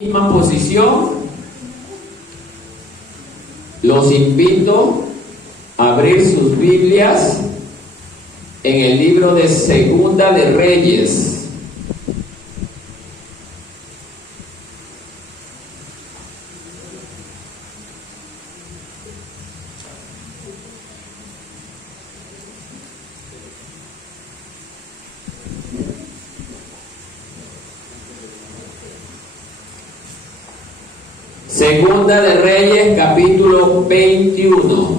Misma posición, los invito a abrir sus Biblias en el libro de Segunda de Reyes. Segunda de Reyes, capítulo 21.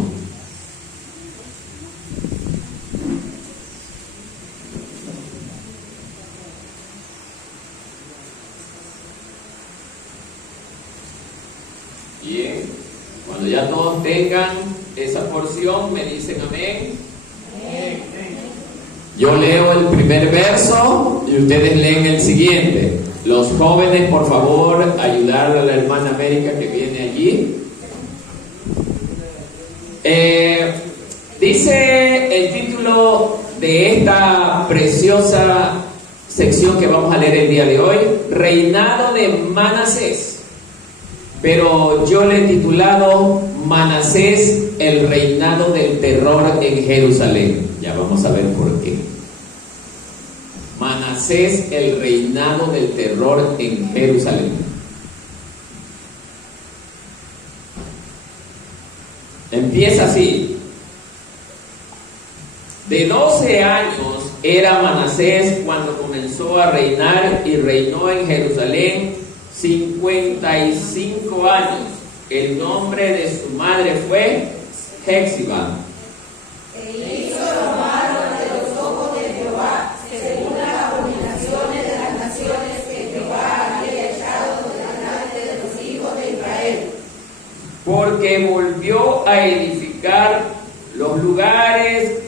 Bien, cuando ya todos tengan esa porción, me dicen amén. Yo leo el primer verso y ustedes leen el siguiente. Los jóvenes, por favor, ayudarle a la hermana América que viene allí. Dice el título de esta preciosa sección que vamos a leer el día de hoy, Reinado de Manasés. Pero yo le he titulado Manasés, el reinado del terror en Jerusalén. Ya vamos a ver por qué. Manasés, el reinado del terror en Jerusalén. Empieza así. De 12 años era Manasés cuando comenzó a reinar y reinó en Jerusalén 55 años. El nombre de su madre fue Hepsiba. Porque volvió a edificar los lugares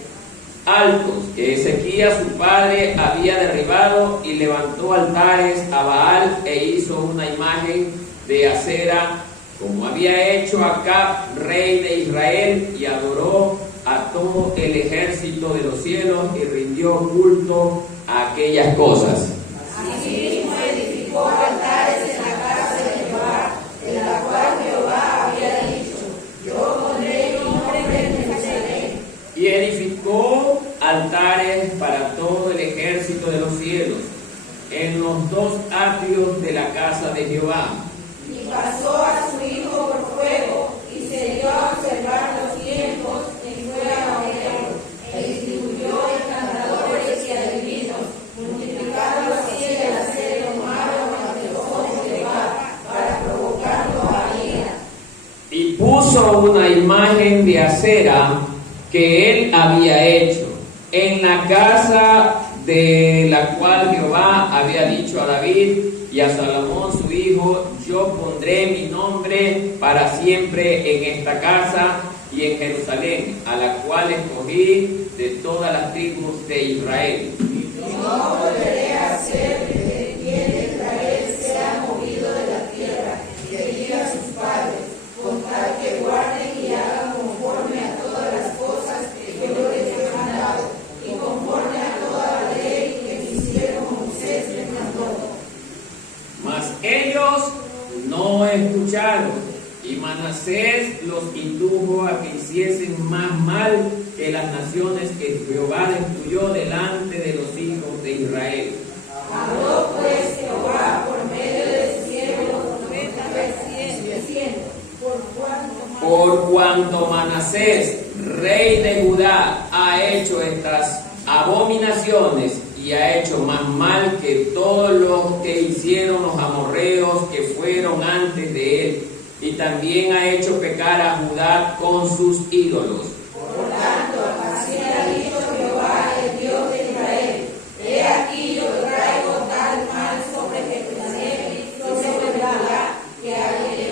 altos que Ezequías su padre había derribado y levantó altares a Baal e hizo una imagen de acera como había hecho Acab, rey de Israel, y adoró a todo el ejército de los cielos y rindió culto a aquellas cosas. Asimismo edificó altares en la casa de Jehová, en la cual Jehová había dicho: yo pondré mi nombre en Jerusalén. Y edificó altares para todo el ejército de los cielos en los dos atrios de la casa de Jehová. Y pasó a su hijo por fuego, y se dio a observar los tiempos y fue agorero, e distribuyó encantadores y adivinos, multiplicando así el acero malo ante los ojos de Jehová, para provocarlo a ira. Y puso una imagen de acera que él había hecho en la casa de la cual Jehová había dicho a David y a Salomón su hijo: yo pondré mi nombre para siempre en esta casa y en Jerusalén, a la cual escogí de todas las tribus de Israel. No volveré a hacer que quien de Israel sea movido de la tierra, que diga a sus padres, con tal que guarden y hagan conforme a todas las cosas que yo les he mandado, y conforme a toda la ley que mi siervo Moisés les mandó. Mas ellos no escucharon, y Manasés los indujo a que hiciesen más mal que las naciones que Jehová destruyó delante de los hijos de Israel. Habló pues Jehová por medio de su siervo diciendo: Por cuanto Manasés, rey de Judá, ha hecho estas abominaciones y ha hecho más mal que todos los que hicieron los amorreos que fueron antes de él, y también ha hecho pecar a Judá con sus ídolos. Por tanto, así ha dicho Jehová, el Dios de Israel: he aquí yo traigo tal mal sobre Jerusalén y sobre Judá, que al que le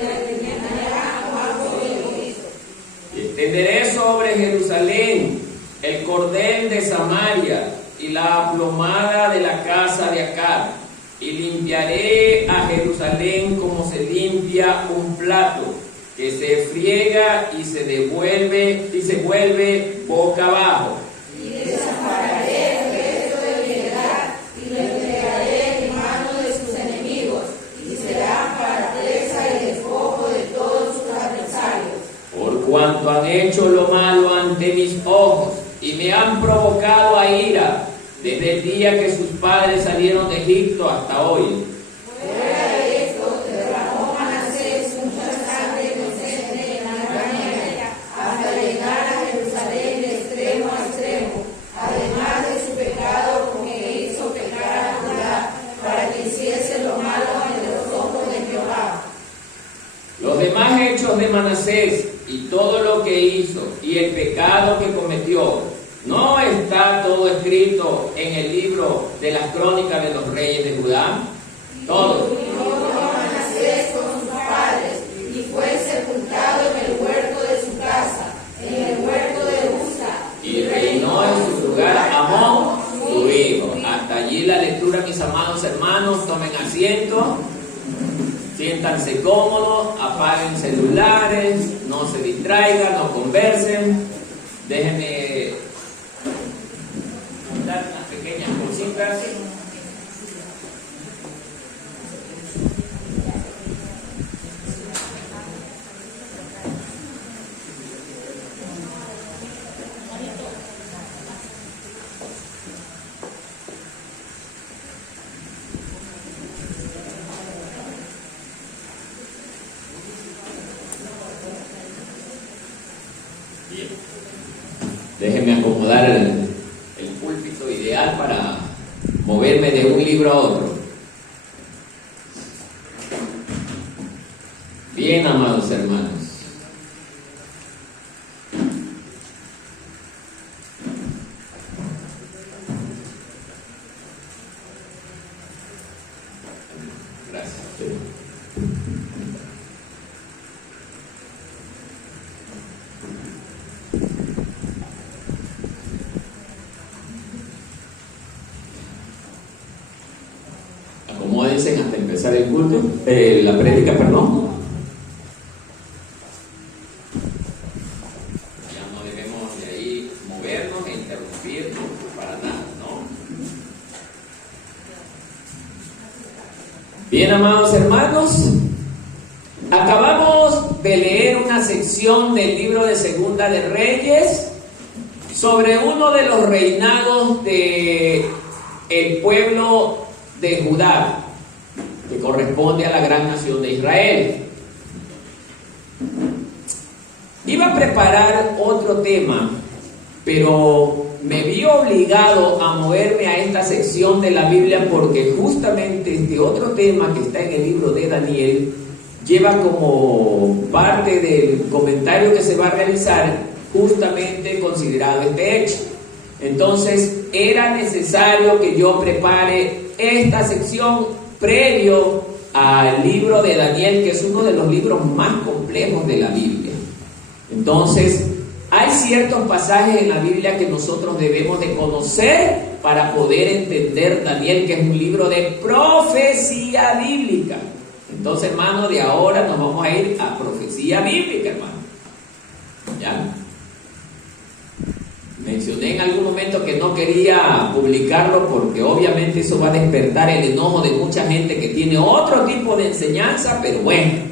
terminará bajo el juicio. Y extenderé sobre Jerusalén el cordel de Samaria y la plomada de la casa de Acab, y limpiaré a Jerusalén como se limpia un plato que se friega y se vuelve boca abajo. Y desampararé el resto de piedad y lo entregaré en mano de sus enemigos, cuanto han hecho lo malo ante mis ojos y me han provocado a ira desde el día que sus padres salieron de Egipto hasta hoy. Fuera de esto, derramó Manasés mucha sangre inocente en la gran guerra, hasta llegar a Jerusalén de extremo a extremo, además de su pecado con que hizo pecar a Judá, para que hiciese lo malo ante los ojos de Jehová. Los demás hechos de Manasés y todo lo que hizo y el pecado que cometió, ¿no está todo escrito en el libro de las crónicas de los reyes de Judá? Todo. Y murió Manasés con sus padres, y fue sepultado en el huerto de su casa, en el huerto de Usa. Y reinó en su lugar Amón, su hijo. Hasta allí la lectura, mis amados hermanos. Tomen asiento, siéntanse cómodos, apaguen celulares, no se distraigan, no conversen. Déjenme dar unas pequeñas cositas. Déjenme acomodar el púlpito ideal para moverme de un libro a otro. Bien, amados hermanos. Gracias. Acomódense hasta empezar el culto, la prédica, perdón. Ya no debemos de ahí movernos e interrumpir para nada, ¿no? Bien, amados hermanos, acabamos de leer una sección del libro de Segunda de Reyes sobre uno de los reinados de el pueblo de Judá, que corresponde a la gran nación de Israel. Iba a preparar otro tema, pero me vi obligado a moverme a esta sección de la Biblia porque justamente este otro tema que está en el libro de Daniel lleva como parte del comentario que se va a realizar justamente considerado este hecho. Entonces era necesario que yo prepare esta sección previo al libro de Daniel, que es uno de los libros más complejos de la Biblia. Entonces hay ciertos pasajes en la Biblia que nosotros debemos de conocer para poder entender Daniel, que es un libro de profecía bíblica. Entonces, hermano, de ahora nos vamos a ir a profecía bíblica, hermano. ¿Ya? Mencioné en algún momento que no quería publicarlo porque obviamente eso va a despertar el enojo de mucha gente que tiene otro tipo de enseñanza, pero bueno,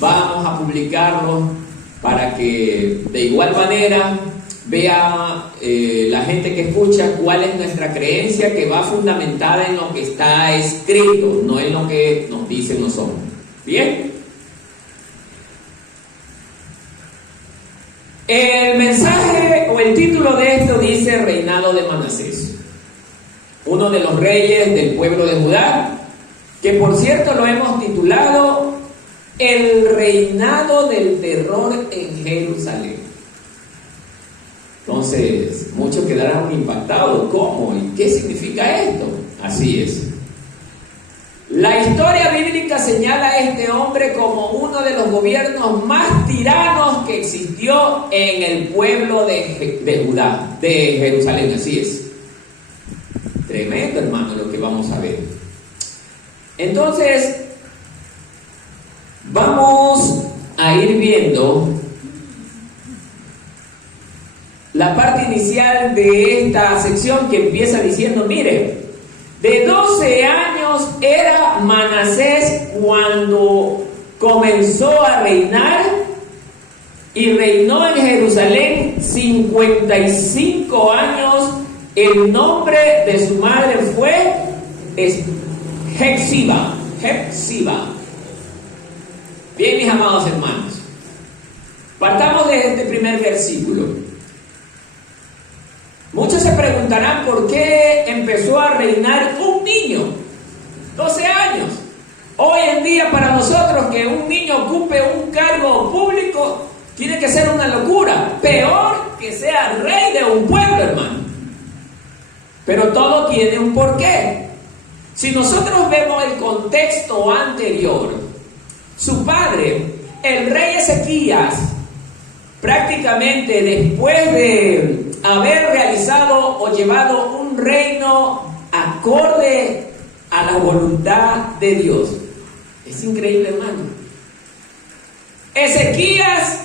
vamos a publicarlo para que de igual manera vea la gente que escucha cuál es nuestra creencia, que va fundamentada en lo que está escrito, no en lo que nos dicen los hombres. ¿Bien? El mensaje o el título de esto dice Reinado de Manasés, uno de los reyes del pueblo de Judá, que por cierto lo hemos titulado El reinado del terror en Jerusalén. Entonces, muchos quedaron impactados. ¿Cómo? ¿Y qué significa esto? Así es. La historia bíblica señala a este hombre como uno de los gobiernos más tiranos que existió en el pueblo de Judá, de Jerusalén. Así es. Tremendo, hermano, lo que vamos a ver. Entonces, vamos a ir viendo la parte inicial de esta sección que empieza diciendo, mire, de 12 años era Manasés cuando comenzó a reinar y reinó en Jerusalén 55 años. El nombre de su madre fue Hepsiba. Bien, mis amados hermanos, partamos de este primer versículo. Muchos se preguntarán por qué empezó a reinar un niño, 12 años. Hoy en día para nosotros que un niño ocupe un cargo público tiene que ser una locura, peor que sea rey de un pueblo, hermano. Pero todo tiene un porqué. Si nosotros vemos el contexto anterior, su padre, el rey Ezequías, prácticamente después de haber realizado o llevado un reino acorde a la voluntad de Dios. Es increíble, hermano. Ezequías,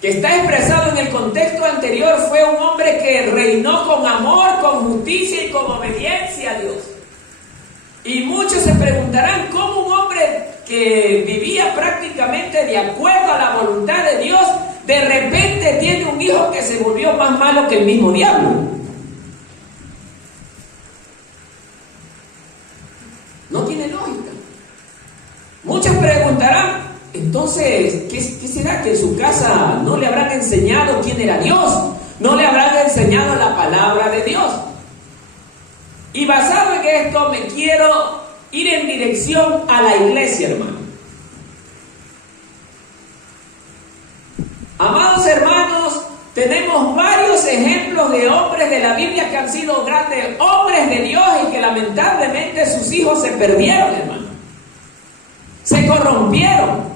que está expresado en el contexto anterior, fue un hombre que reinó con amor, con justicia y con obediencia a Dios. Y muchos se preguntarán cómo un hombre que vivía prácticamente de acuerdo a la voluntad de Dios, de repente tiene un hijo que se volvió más malo que el mismo diablo. No tiene lógica. Muchos preguntarán, entonces, ¿qué será? ¿Que en su casa no le habrán enseñado quién era Dios? ¿No le habrán enseñado la palabra de Dios? Y basado en esto me quiero ir en dirección a la iglesia, hermano. Amados hermanos, tenemos varios ejemplos de hombres de la Biblia que han sido grandes hombres de Dios y que lamentablemente sus hijos se perdieron, hermano. Se corrompieron.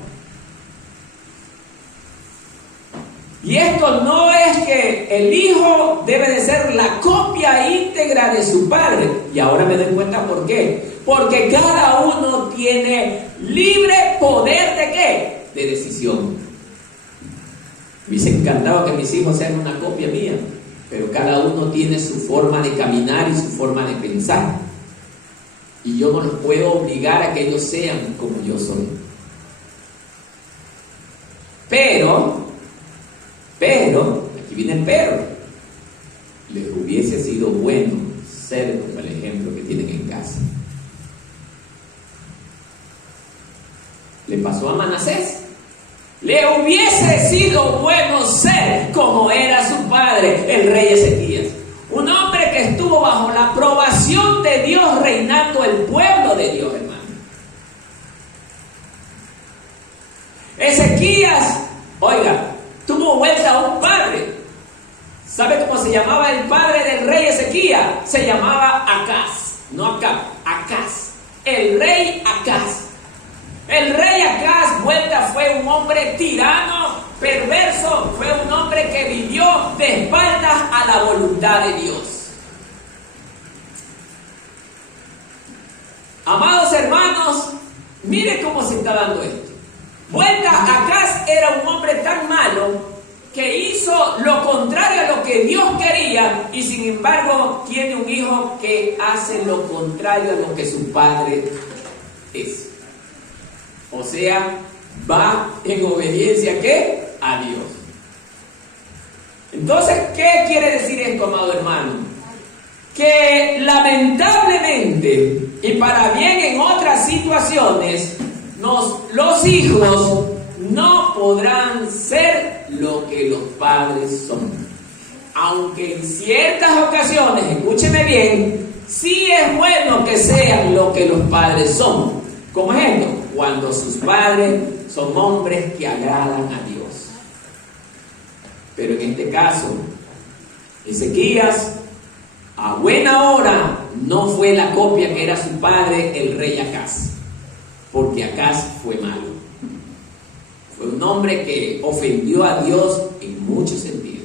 Y esto no es que el hijo debe de ser la copia íntegra de su padre. Y ahora me doy cuenta por qué. Porque cada uno tiene libre poder ¿de qué? De decisión. Me hubiese encantado que mis hijos sean una copia mía, pero cada uno tiene su forma de caminar y su forma de pensar. Y yo no los puedo obligar a que ellos sean como yo soy. Pero, aquí viene el pero, les hubiese sido bueno ser como el ejemplo que tienen en casa. Le pasó a Manasés. Le hubiese sido bueno ser como era su padre, el rey Ezequías. Un hombre que estuvo bajo la aprobación de Dios, reinando el pueblo de Dios, hermano. Ezequías, oiga, tuvo vuelta a un padre. ¿Sabe cómo se llamaba el padre del rey Ezequías? Se llamaba Acaz, no Acab, Acaz. El rey Acaz. El rey Acaz, vuelta, fue un hombre tirano, perverso, fue un hombre que vivió de espaldas a la voluntad de Dios. Amados hermanos, mire cómo se está dando esto. Vuelta, Acaz era un hombre tan malo que hizo lo contrario a lo que Dios quería y sin embargo tiene un hijo que hace lo contrario a lo que su padre es. O sea, va en obediencia, ¿qué? A Dios. Entonces, ¿qué quiere decir esto, amado hermano? Que lamentablemente, y para bien en otras situaciones, los hijos no podrán ser lo que los padres son. Aunque en ciertas ocasiones, escúcheme bien, sí es bueno que sean lo que los padres son. Como ejemplo, cuando sus padres son hombres que agradan a Dios. Pero en este caso, Ezequías, a buena hora, no fue la copia que era su padre, el rey Acaz. Porque Acaz fue malo. Fue un hombre que ofendió a Dios en muchos sentidos.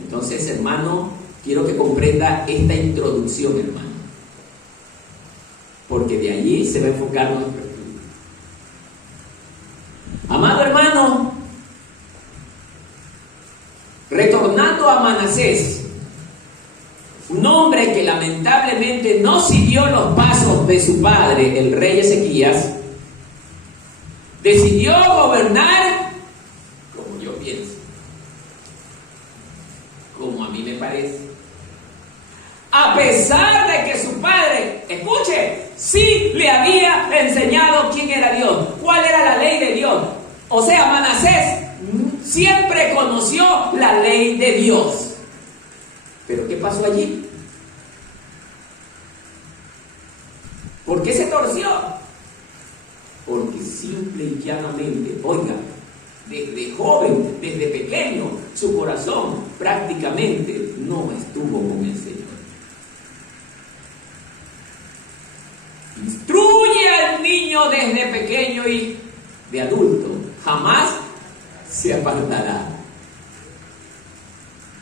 Entonces, hermano, quiero que comprenda esta introducción, hermano. Porque de allí se va a enfocar nuestro estudio. Amado hermano, retornando a Manasés, un hombre que lamentablemente no siguió los pasos de su padre, el rey Ezequías, decidió gobernar como yo pienso, como a mí me parece. A pesar de que su padre, escuche, sí le había enseñado quién era Dios, cuál era la ley de Dios. O sea, Manasés siempre conoció la ley de Dios. ¿Pero qué pasó allí? ¿Por qué se torció? Porque simple y llanamente, oiga, desde joven, desde pequeño, su corazón prácticamente no estuvo con el Señor. Instruye al niño desde pequeño y de adulto, jamás se apartará.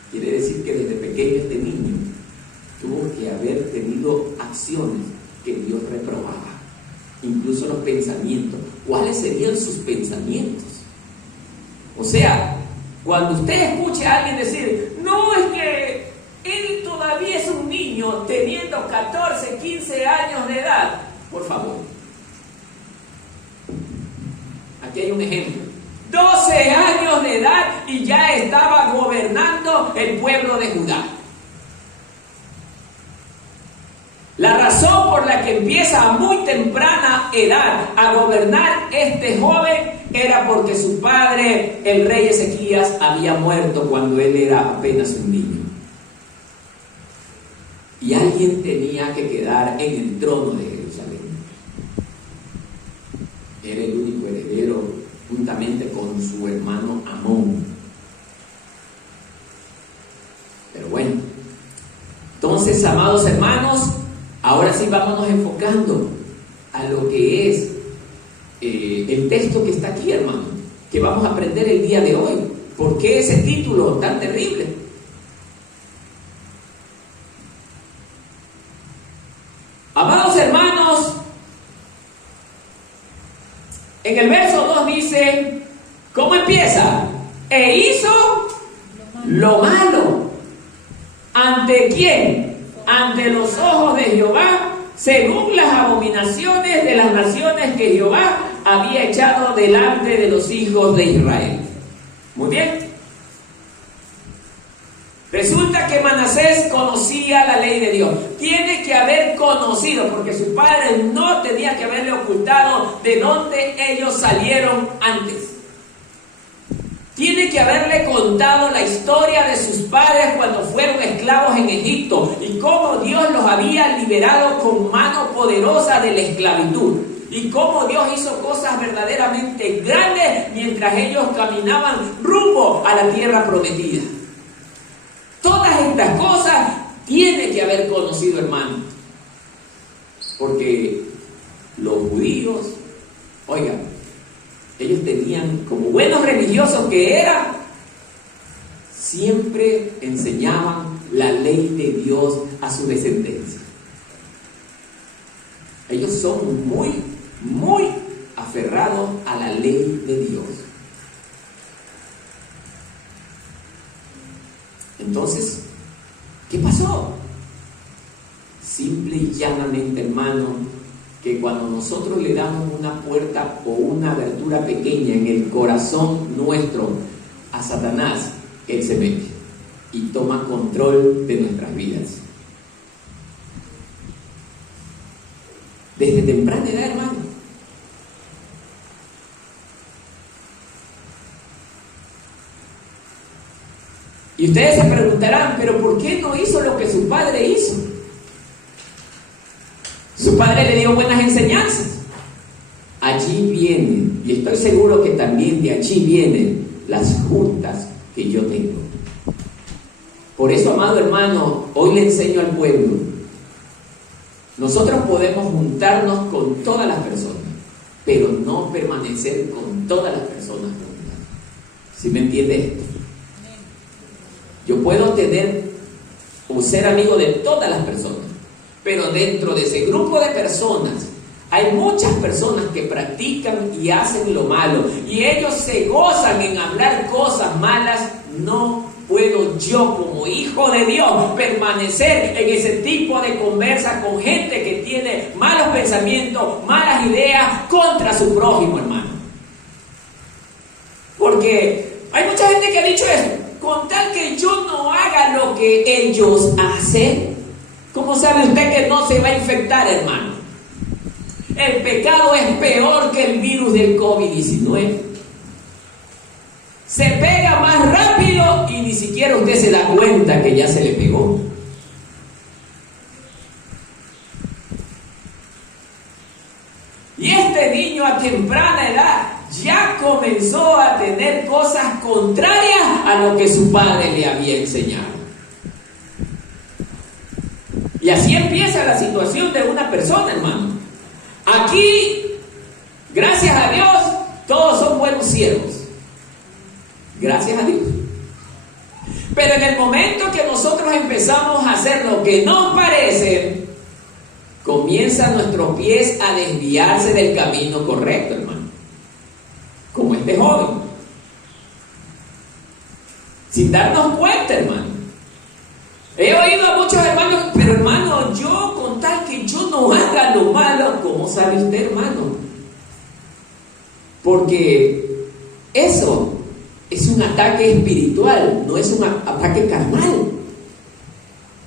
Quiere decir que desde pequeño este niño tuvo que haber tenido acciones que Dios reprobaba, incluso los pensamientos. ¿Cuáles serían sus pensamientos? O sea, cuando usted escuche a alguien decir, no, es que él todavía es un niño teniendo 14, 15 años de edad, por favor. Aquí hay un ejemplo. 12 años de edad y ya estaba gobernando el pueblo de Judá. La razón por la que empieza a muy temprana edad a gobernar este joven era porque su padre, el rey Ezequías, había muerto cuando él era apenas un niño. Y alguien tenía que quedar en el trono de Jerusalén. Era el único heredero juntamente con su hermano Amón. Pero bueno, entonces, amados hermanos, ahora sí vámonos enfocando a lo que es el texto que está aquí, hermano, que vamos a aprender el día de hoy. ¿Por qué ese título tan terrible? Amados hermanos, en el verso 2 dice, ¿cómo empieza? E hizo lo malo. ¿Ante quién? Ante los ojos de Jehová, según las abominaciones de las naciones que Jehová había echado delante de los hijos de Israel. Muy bien. Resulta que Manasés conocía la ley de Dios. Tiene que haber conocido, porque su padre no tenía que haberle ocultado de dónde ellos salieron antes. Tiene que haberle contado la historia de sus padres cuando fueron esclavos en Egipto y cómo Dios los había liberado con mano poderosa de la esclavitud. Y cómo Dios hizo cosas verdaderamente grandes mientras ellos caminaban rumbo a la tierra prometida. Todas estas cosas tiene que haber conocido, hermano. Porque los judíos, oigan, ellos tenían, como buenos religiosos que eran, siempre enseñaban la ley de Dios a su descendencia. Ellos son muy aferrados a la ley de Dios. Entonces, ¿qué pasó? Simple y llanamente, hermano, que cuando nosotros le damos una puerta o una abertura pequeña en el corazón nuestro a Satanás, él se mete y toma control de nuestras vidas. Desde temprana edad, hermano. Y ustedes se preguntarán, ¿pero por qué no hizo lo que su padre hizo? Su padre le dio buenas enseñanzas. Allí vienen, y estoy seguro que también de allí vienen las juntas que yo tengo. Por eso, amado hermano, hoy le enseño al pueblo. Nosotros podemos juntarnos con todas las personas, pero no permanecer con todas las personas juntas. ¿Sí me entiende esto? Yo puedo tener o ser amigo de todas las personas, pero dentro de ese grupo de personas hay muchas personas que practican y hacen lo malo, y ellos se gozan en hablar cosas malas. No puedo yo, como hijo de Dios, permanecer en ese tipo de conversa con gente que tiene malos pensamientos, malas ideas contra su prójimo, hermano. porque hay mucha gente que ha dicho eso, con tal que yo no haga lo que ellos hacen. ¿Cómo sabe usted que no se va a infectar, hermano? El pecado es peor que el virus del COVID-19. Se pega más rápido y ni siquiera usted se da cuenta que ya se le pegó. Y este niño a temprana edad ya comenzó a tener cosas contrarias a lo que su padre le había enseñado. Y así empieza la situación de una persona, hermano. Aquí, gracias a Dios, todos son buenos siervos. Gracias a Dios. Pero en el momento que nosotros empezamos a hacer lo que nos parece, comienzan nuestros pies a desviarse del camino correcto, hermano. Como este joven. Sin darnos cuenta, hermano. He oído a muchos hermanos, pero hermano, yo con tal que yo no haga lo malo, ¿cómo sabe usted, hermano? Porque eso es un ataque espiritual, no es un ataque carnal.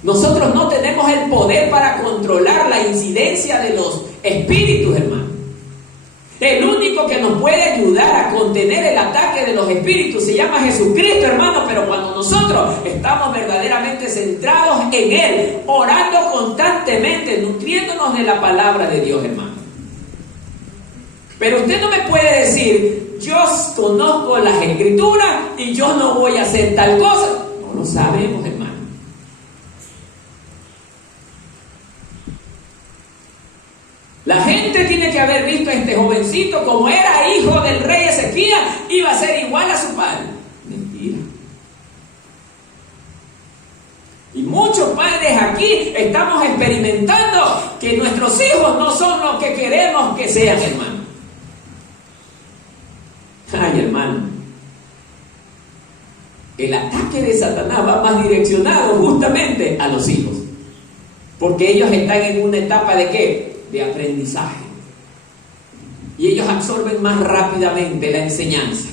Nosotros no tenemos el poder para controlar la incidencia de los espíritus, hermano. El único que nos puede ayudar a contener el ataque de los espíritus se llama Jesucristo, hermano. Pero cuando nosotros estamos verdaderamente centrados en Él, orando constantemente, nutriéndonos de la palabra de Dios, hermano. Pero usted no me puede decir, yo conozco las Escrituras y yo no voy a hacer tal cosa. No lo sabemos, hermano. La gente tiene que haber visto a este jovencito, como era hijo del rey Ezequías, iba a ser igual a su padre. Mentira. Y muchos padres aquí estamos experimentando que nuestros hijos no son lo que queremos que sean, hermano. Ay, hermano. El ataque de Satanás va más direccionado justamente a los hijos. Porque ellos están en una etapa de ¿qué? De aprendizaje. Y ellos absorben más rápidamente la enseñanza.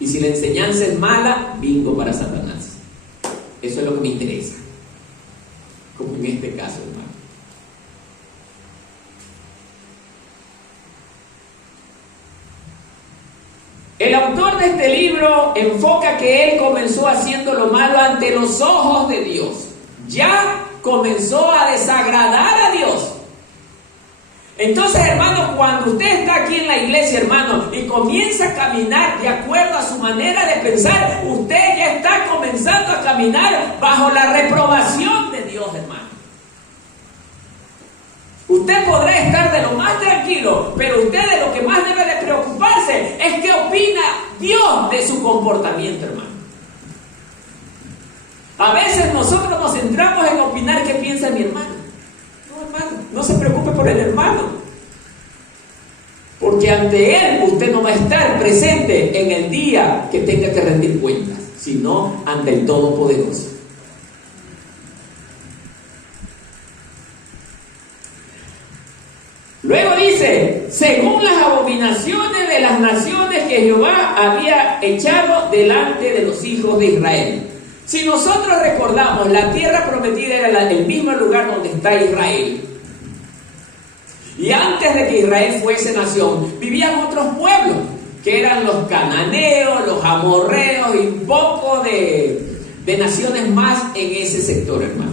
Y si la enseñanza es mala, bingo para Satanás. Eso es lo que me interesa. Como en este caso, hermano. El autor de este libro enfoca que él comenzó haciendo lo malo ante los ojos de Dios. Ya comenzó a desagradar a Dios. Entonces, hermano, cuando usted está aquí en la iglesia, hermano, y comienza a caminar de acuerdo a su manera de pensar, usted ya está comenzando a caminar bajo la reprobación de Dios, hermano. Usted podrá estar de lo más tranquilo, pero usted de lo que más debe de preocuparse es qué opina Dios de su comportamiento, hermano. A veces nosotros nos centramos en opinar qué piensa mi hermano. No, hermano, no se preocupe por el hermano. Porque ante él usted no va a estar presente en el día que tenga que rendir cuentas, sino ante el Todopoderoso. Luego dice, según las abominaciones de las naciones que Jehová había echado delante de los hijos de Israel. Si nosotros recordamos, la tierra prometida era el mismo lugar donde está Israel. Y antes de que Israel fuese nación, vivían otros pueblos, que eran los cananeos, los amorreos y un poco de naciones más en ese sector, hermano.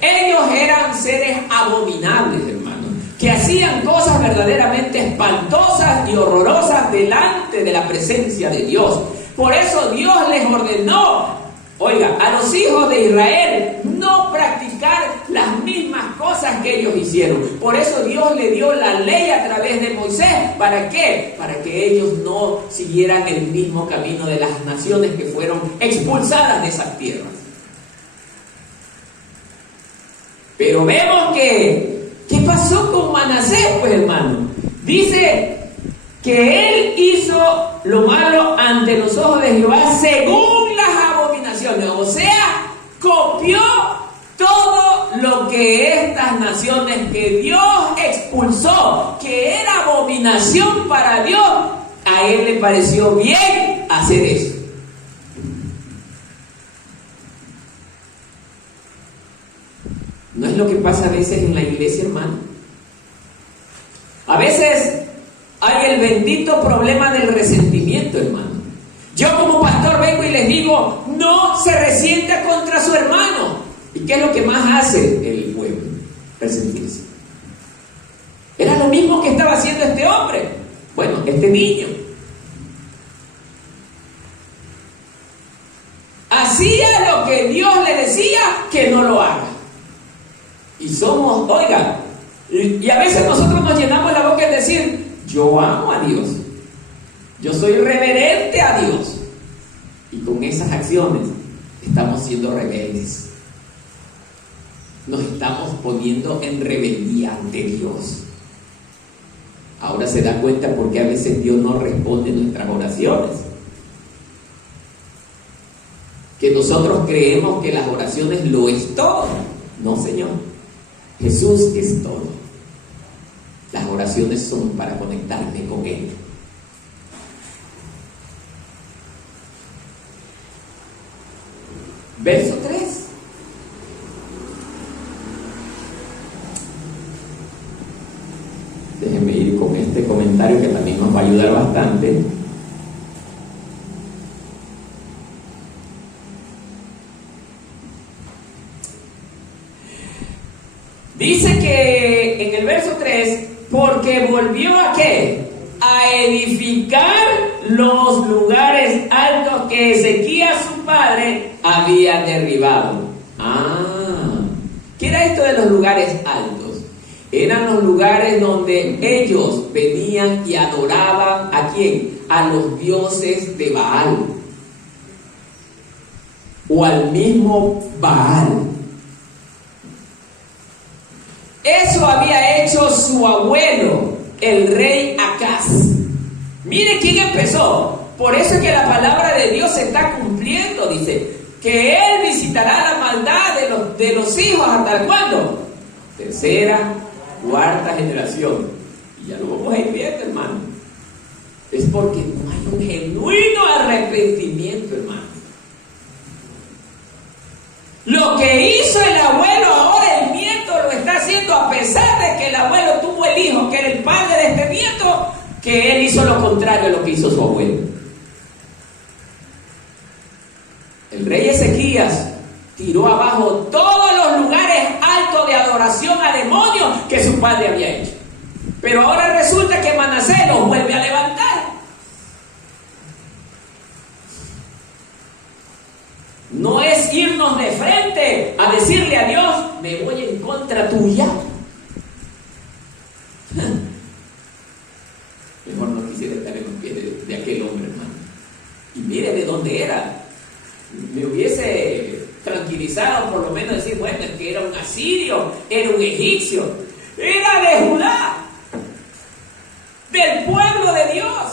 Ellos eran seres abominables, hermano, que hacían cosas verdaderamente espantosas y horrorosas delante de la presencia de Dios. Por eso Dios les ordenó, oiga, a los hijos de Israel no practicar las mismas cosas que ellos hicieron. Por eso Dios le dio la ley a través de Moisés. ¿Para qué? Para que ellos no siguieran el mismo camino de las naciones que fueron expulsadas de esas tierras. Pero vemos que, ¿qué pasó con Manasés, pues, hermano? Dice que él hizo lo malo ante los ojos de Jehová según las abominaciones. O sea, copió todo lo que estas naciones que Dios expulsó, que era abominación para Dios, a él le pareció bien hacer eso. ¿No es lo que pasa a veces en la iglesia, hermano? A veces hay el bendito problema del resentimiento, hermano. Yo como pastor vengo y les digo, no se resienta contra su hermano. ¿Y qué es lo que más hace el pueblo? Resentirse. Era lo mismo que estaba haciendo este hombre. Bueno, este niño. Hacía lo que Dios le decía que no lo haga. Y somos, oiga, y a veces nosotros nos llenamos la boca en decir, yo amo a Dios. Yo soy reverente a Dios. Y con esas acciones estamos siendo rebeldes. Nos estamos poniendo en rebeldía ante Dios. Ahora se da cuenta por qué a veces Dios no responde nuestras oraciones. Que nosotros creemos que las oraciones lo es todo. No, Señor. Jesús es todo. Las oraciones son para conectarme con Él. Verso 3. Déjenme ir con este comentario que también nos va a ayudar bastante. Dice que en el verso 3, porque volvió ¿a qué? A edificar los lugares altos que Ezequías su padre había derribado. ¿Qué era esto de los lugares altos? Eran los lugares donde ellos venían y adoraban ¿a quién? A los dioses de Baal o al mismo Baal. Eso había hecho su abuelo, el rey Acaz. Mire quién empezó. Por eso es que la palabra de Dios se está cumpliendo. Dice que Él visitará la maldad de los hijos. ¿Hasta cuándo? Tercera, cuarta generación. Y ya lo vamos a ir viendo, hermano. Es porque no hay un genuino arrepentimiento, hermano. Lo que hizo el abuelo, ahora el nieto lo está haciendo, a pesar de que el abuelo tuvo el hijo, que era el padre de este nieto, que él hizo lo contrario a lo que hizo su abuelo. El rey Ezequías tiró abajo todos los lugares altos de adoración a demonios que su padre había hecho. Pero ahora resulta que Manasés los vuelve a levantar. No es irnos de frente a decirle a Dios, me voy en contra tuya. Mejor no quisiera estar en los pies de aquel hombre, hermano. Y mire de dónde era. Me hubiese tranquilizado por lo menos decir, bueno, es que era un asirio, era un egipcio. Era de Judá, del pueblo de Dios.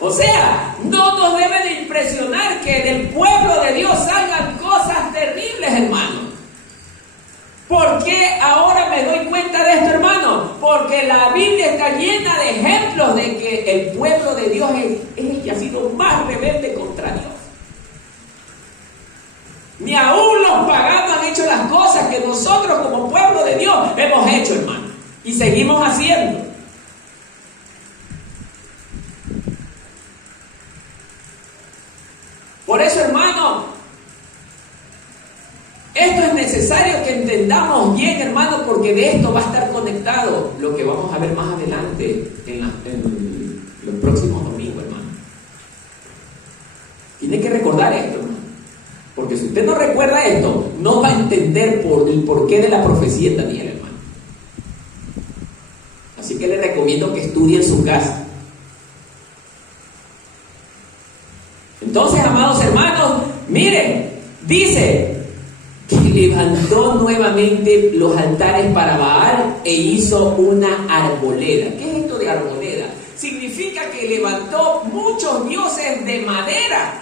O sea, no nos debe de impresionar que del pueblo de Dios salgan cosas terribles, hermano. ¿Por qué ahora me doy cuenta de esto, hermano? Porque la Biblia está llena de ejemplos de que el pueblo de Dios es el que ha sido más rebelde contra Dios. Ni aún los paganos han hecho las cosas que nosotros como pueblo de Dios hemos hecho, hermano. Y seguimos haciendo. Por eso, hermano, esto es necesario que entendamos bien, hermano, porque de esto va a estar conectado lo que vamos a ver más adelante en los próximos domingos, hermano. Tiene que recordar esto, hermano, porque si usted no recuerda esto, no va a entender el porqué de la profecía en Daniel, hermano. Así que le recomiendo que estudie en su casa. Entonces, amados hermanos, miren, dice que levantó nuevamente los altares para Baal e hizo una arboleda. ¿Qué es esto de arboleda? Significa que levantó muchos dioses de madera,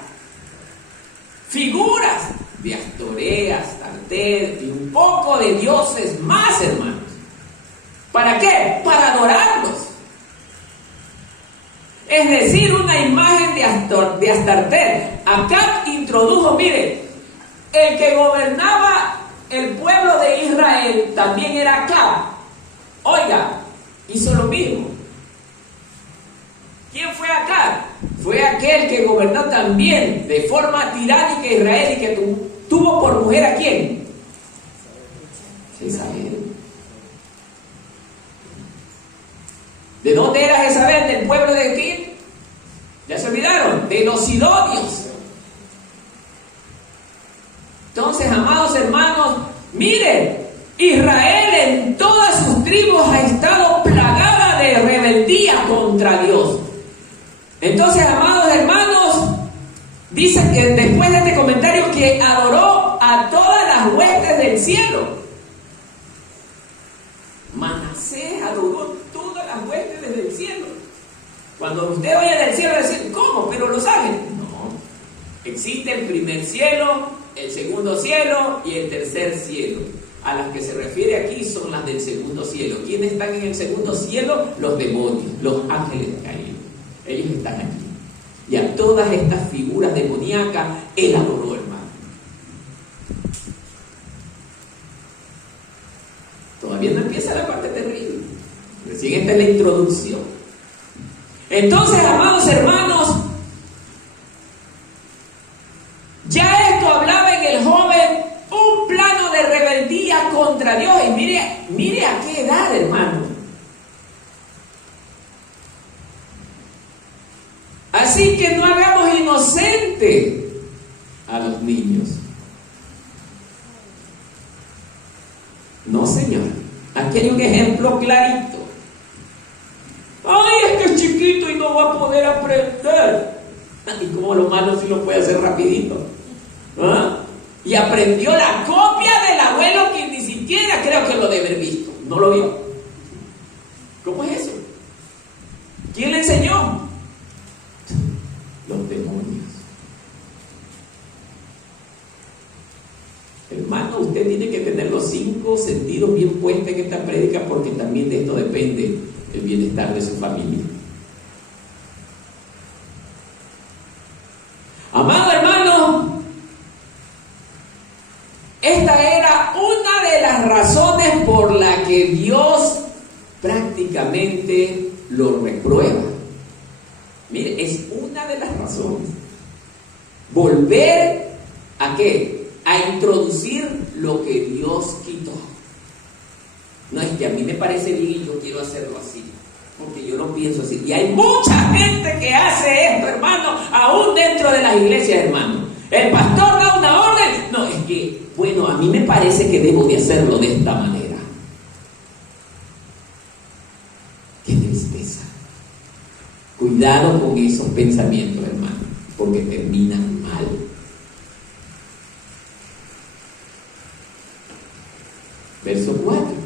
figuras de Astoreas, Tartel y un poco de dioses más, hermanos. ¿Para qué? Para adorarlos. Es decir una imagen de Astarté. Acab introdujo, mire, el que gobernaba el pueblo de Israel también era Acab. Oiga, hizo lo mismo. ¿Quién fue Acab? Fue aquel que gobernó también de forma tiránica Israel y que tuvo por mujer ¿a quién? Jezabel. ¿De dónde era Jezabel? ¿Del pueblo de quién? ¿Ya se olvidaron? De los sidonios. Entonces, amados hermanos, miren, Israel en todas sus tribus ha estado plagada de rebeldía contra Dios. Entonces, amados hermanos, dice que después de este comentario que adoró a todas las huestes del cielo. Manasés adoró todas las huestes desde el cielo. Cuando usted oye del cielo, dice, ¿cómo? ¿Pero los ángeles? No. Existe el primer cielo, el segundo cielo y el tercer cielo. A las que se refiere aquí son las del segundo cielo. ¿Quiénes están en el segundo cielo? Los demonios, los ángeles caídos. Ellos están aquí. Y a todas estas figuras demoníacas, él adoró, hermano. Todavía no empieza la parte terrible. Recién esta es la introducción. Entonces, amados hermanos, ya esto hablaba en el joven un plano de rebeldía contra Dios. Y mire a qué edad, hermano. Así que no hagamos inocente a los niños. No, señor. Aquí hay un ejemplo clarito. Ay, es que es chiquito y no va a poder aprender. Y como lo malo sí lo puede hacer rapidito. ¿Ah? Y aprendió la copia del abuelo que ni siquiera creo que lo debe haber visto. No lo vio. ¿Cómo es eso? ¿Quién le enseñó? Los demonios. Hermano, usted tiene que tener los 5 sentidos bien puestos en esta prédica, porque también de esto depende el bienestar de su familia. Amado hermano, esta era una de las razones por la que Dios prácticamente lo reprueba. Mire, es una de las razones. Volver ¿a qué? A introducir lo que Dios quitó. No es que a mí me parece bien y yo quiero hacerlo así, porque yo no pienso así. Y hay mucha gente que hace esto, hermano, aún dentro de las iglesias, hermano. El pastor da una orden. No, es que, bueno, a mí me parece que debo de hacerlo de esta manera. Qué tristeza. Cuidado con esos pensamientos, hermano, porque terminan mal. Verso 4.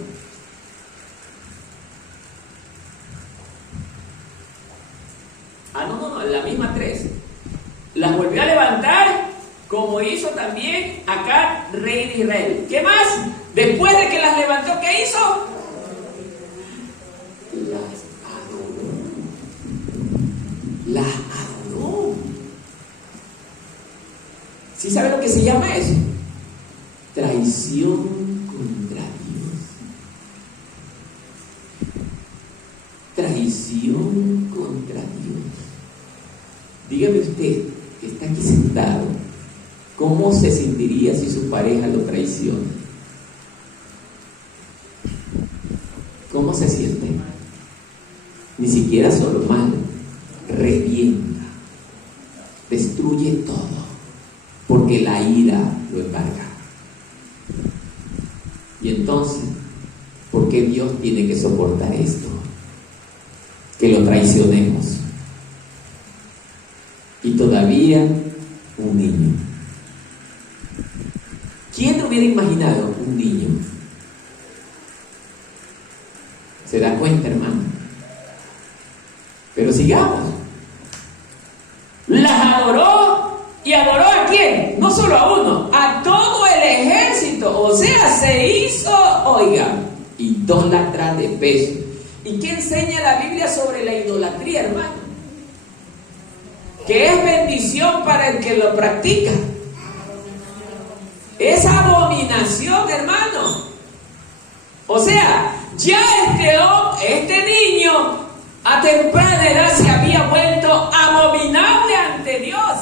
No, la misma 3. Las volvió a levantar como hizo también Acab, rey de Israel. ¿Qué más? Después de que las levantó, ¿qué hizo? Las adoró. ¿Sí sabe lo que se llama eso? Traición contra Dios. Traición contra Dios. Dígame usted, que está aquí sentado, ¿cómo se sentiría si su pareja lo traiciona? ¿Cómo se siente? Ni siquiera solo mal, revienta, destruye todo, porque la ira lo embarga. Y entonces, ¿por qué Dios tiene que soportar esto? Que lo traicionemos. Y todavía un niño. ¿Quién hubiera imaginado un niño? ¿Se da cuenta, hermano? Pero sigamos. Las adoró. ¿Y adoró a quién? No solo a uno, a todo el ejército. O sea, se hizo, oiga, idólatra de peso. ¿Y qué enseña la Biblia sobre la idolatría, hermano? que es bendición para el que lo practica, es abominación, hermano. O sea, ya este niño a temprana edad se había vuelto abominable ante Dios.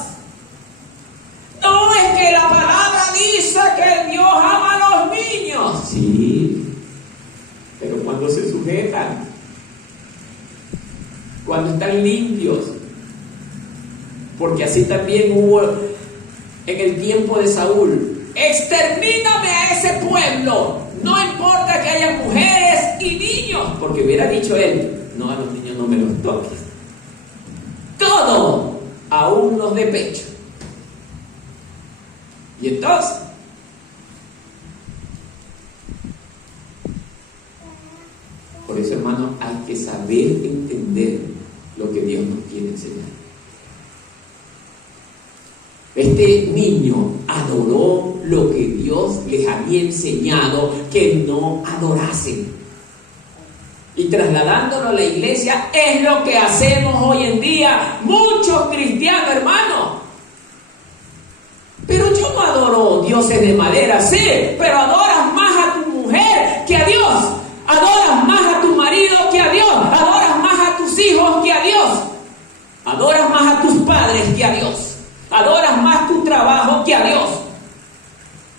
No es que la palabra dice que Dios ama a los niños. Sí, pero cuando se sujetan, cuando están limpios, porque así también hubo en el tiempo de Saúl: extermíname a ese pueblo, no importa que haya mujeres y niños, porque hubiera dicho él: no, a los niños no me los toques, todo, aún los de pecho. Y entonces, por eso, hermano, hay que saber entender lo que Dios nos quiere enseñar. Este niño adoró lo que Dios les había enseñado que no adorasen. Y trasladándolo a la iglesia es lo que hacemos hoy en día muchos cristianos, hermano. Pero yo no adoro dioses de madera, sí, pero adoras más a tu mujer que a Dios. Adoras más a tu marido que a Dios. Adoras más a tus hijos que a Dios. Adoras más a tus padres que a Dios. Adoras más tu trabajo que a Dios.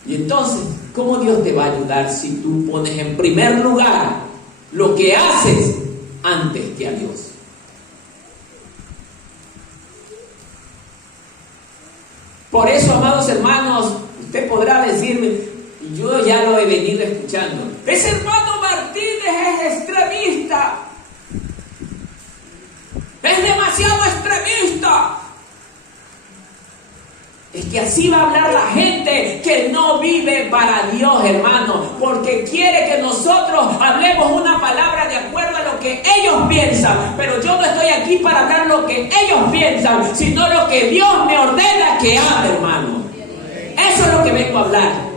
Y entonces, ¿cómo Dios te va a ayudar si tú pones en primer lugar lo que haces antes que a Dios? Por eso, amados hermanos, usted podrá decirme, y yo ya lo he venido escuchando: ese hermano Martínez es extremista, es demasiado extremista. Es que así va a hablar la gente que no vive para Dios, hermano, porque quiere que nosotros hablemos una palabra de acuerdo a lo que ellos piensan. Pero yo no estoy aquí para hablar lo que ellos piensan, sino lo que Dios me ordena que hable, hermano. Eso es lo que vengo a hablar.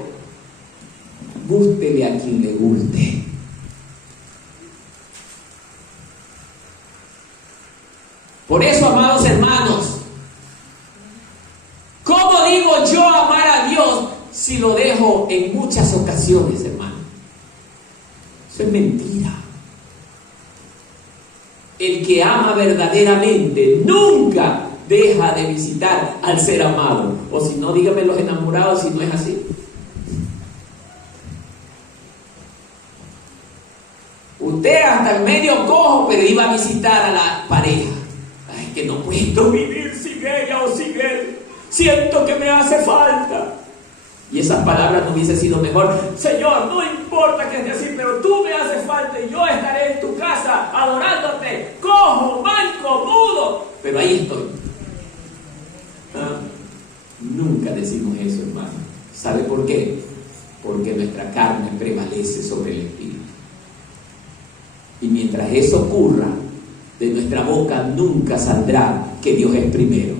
Gústele a quien le guste. Por eso, amados hermanos, ¿cómo digo yo amar a Dios si lo dejo en muchas ocasiones, hermano? Eso es mentira. El que ama verdaderamente nunca deja de visitar al ser amado. O si no, díganme los enamorados si no es así. Usted hasta el medio cojo, pero iba a visitar a la pareja. Ay, que no puedo vivir sin ella o sin él. Siento que me hace falta. Y esas palabras no hubiese sido mejor: Señor, no importa que esté así, pero tú me haces falta y yo estaré en tu casa adorándote, cojo, manco, mudo, pero ahí estoy. Nunca decimos eso, hermano. ¿Sabe por qué? Porque nuestra carne prevalece sobre el espíritu. Y mientras eso ocurra, de nuestra boca nunca saldrá que Dios es primero.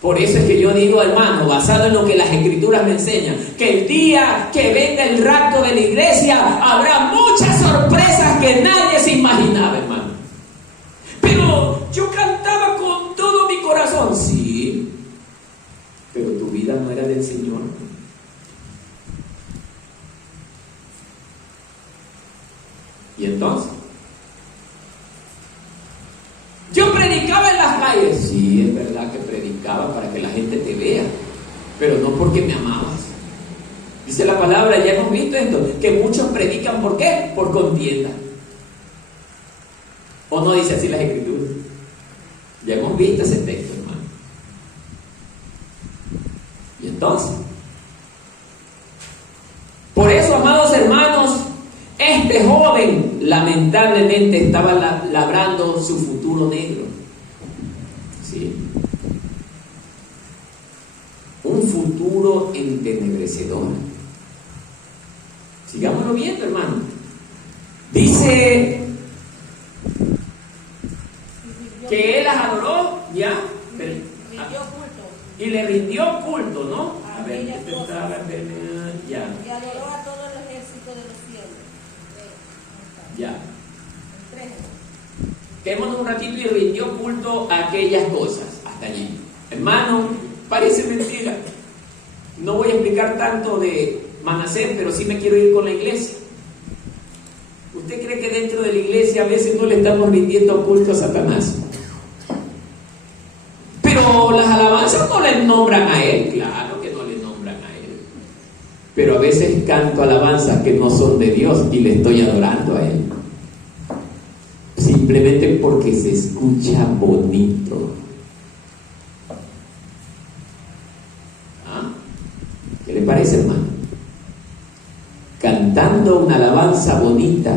Por eso es que yo digo, hermano, basado en lo que las escrituras me enseñan, que el día que venga el rapto de la iglesia habrá muchas sorpresas que nadie se imaginaba, hermano. Pero yo cantaba con todo mi corazón, sí, pero tu vida no era del Señor. Y entonces, yo predicaba en las calles, sí, es verdad que predicaba para que la gente te vea, pero no porque me amabas. Dice la palabra, ya hemos visto esto, que muchos predican, ¿por qué? Por contienda. ¿O no dice así las escrituras? Ya hemos visto ese texto, hermano. Y entonces, por eso, amados hermanos, este joven lamentablemente estaba labrando su futuro negro. ¿Sí? Un futuro entenebrecedor. Sigámoslo viendo, hermano. Dice que él las adoró, ¿ya? Y le rindió culto, ¿no? A ver, ya. Y adoró a todo el ejército de los cielos. Ya. quedémonos un ratito y rindió culto a aquellas cosas. Hasta allí. Hermano, parece mentira. No voy a explicar tanto de Manasés, pero sí me quiero ir con la iglesia. ¿Usted cree que dentro de la iglesia a veces no le estamos rindiendo culto a Satanás? Pero las alabanzas no le nombran a él, claro que no le nombran a él. Pero a veces canto alabanzas que no son de Dios y le estoy adorando a él. Simplemente porque se escucha bonito. ¿Ah? ¿Qué le parece, hermano? Cantando una alabanza bonita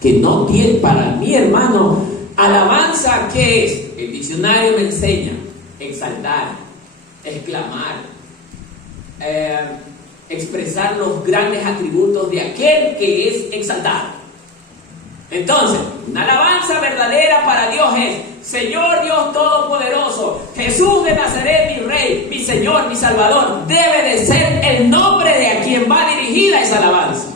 que no tiene, para mí, hermano, alabanza, ¿qué es? El diccionario me enseña: exaltar, exclamar, expresar los grandes atributos de aquel que es exaltado. Entonces, una alabanza verdadera para Dios es: Señor Dios Todopoderoso, Jesús de Nazaret, mi Rey, mi Señor, mi Salvador. Debe de ser el nombre de a quien va dirigida esa alabanza.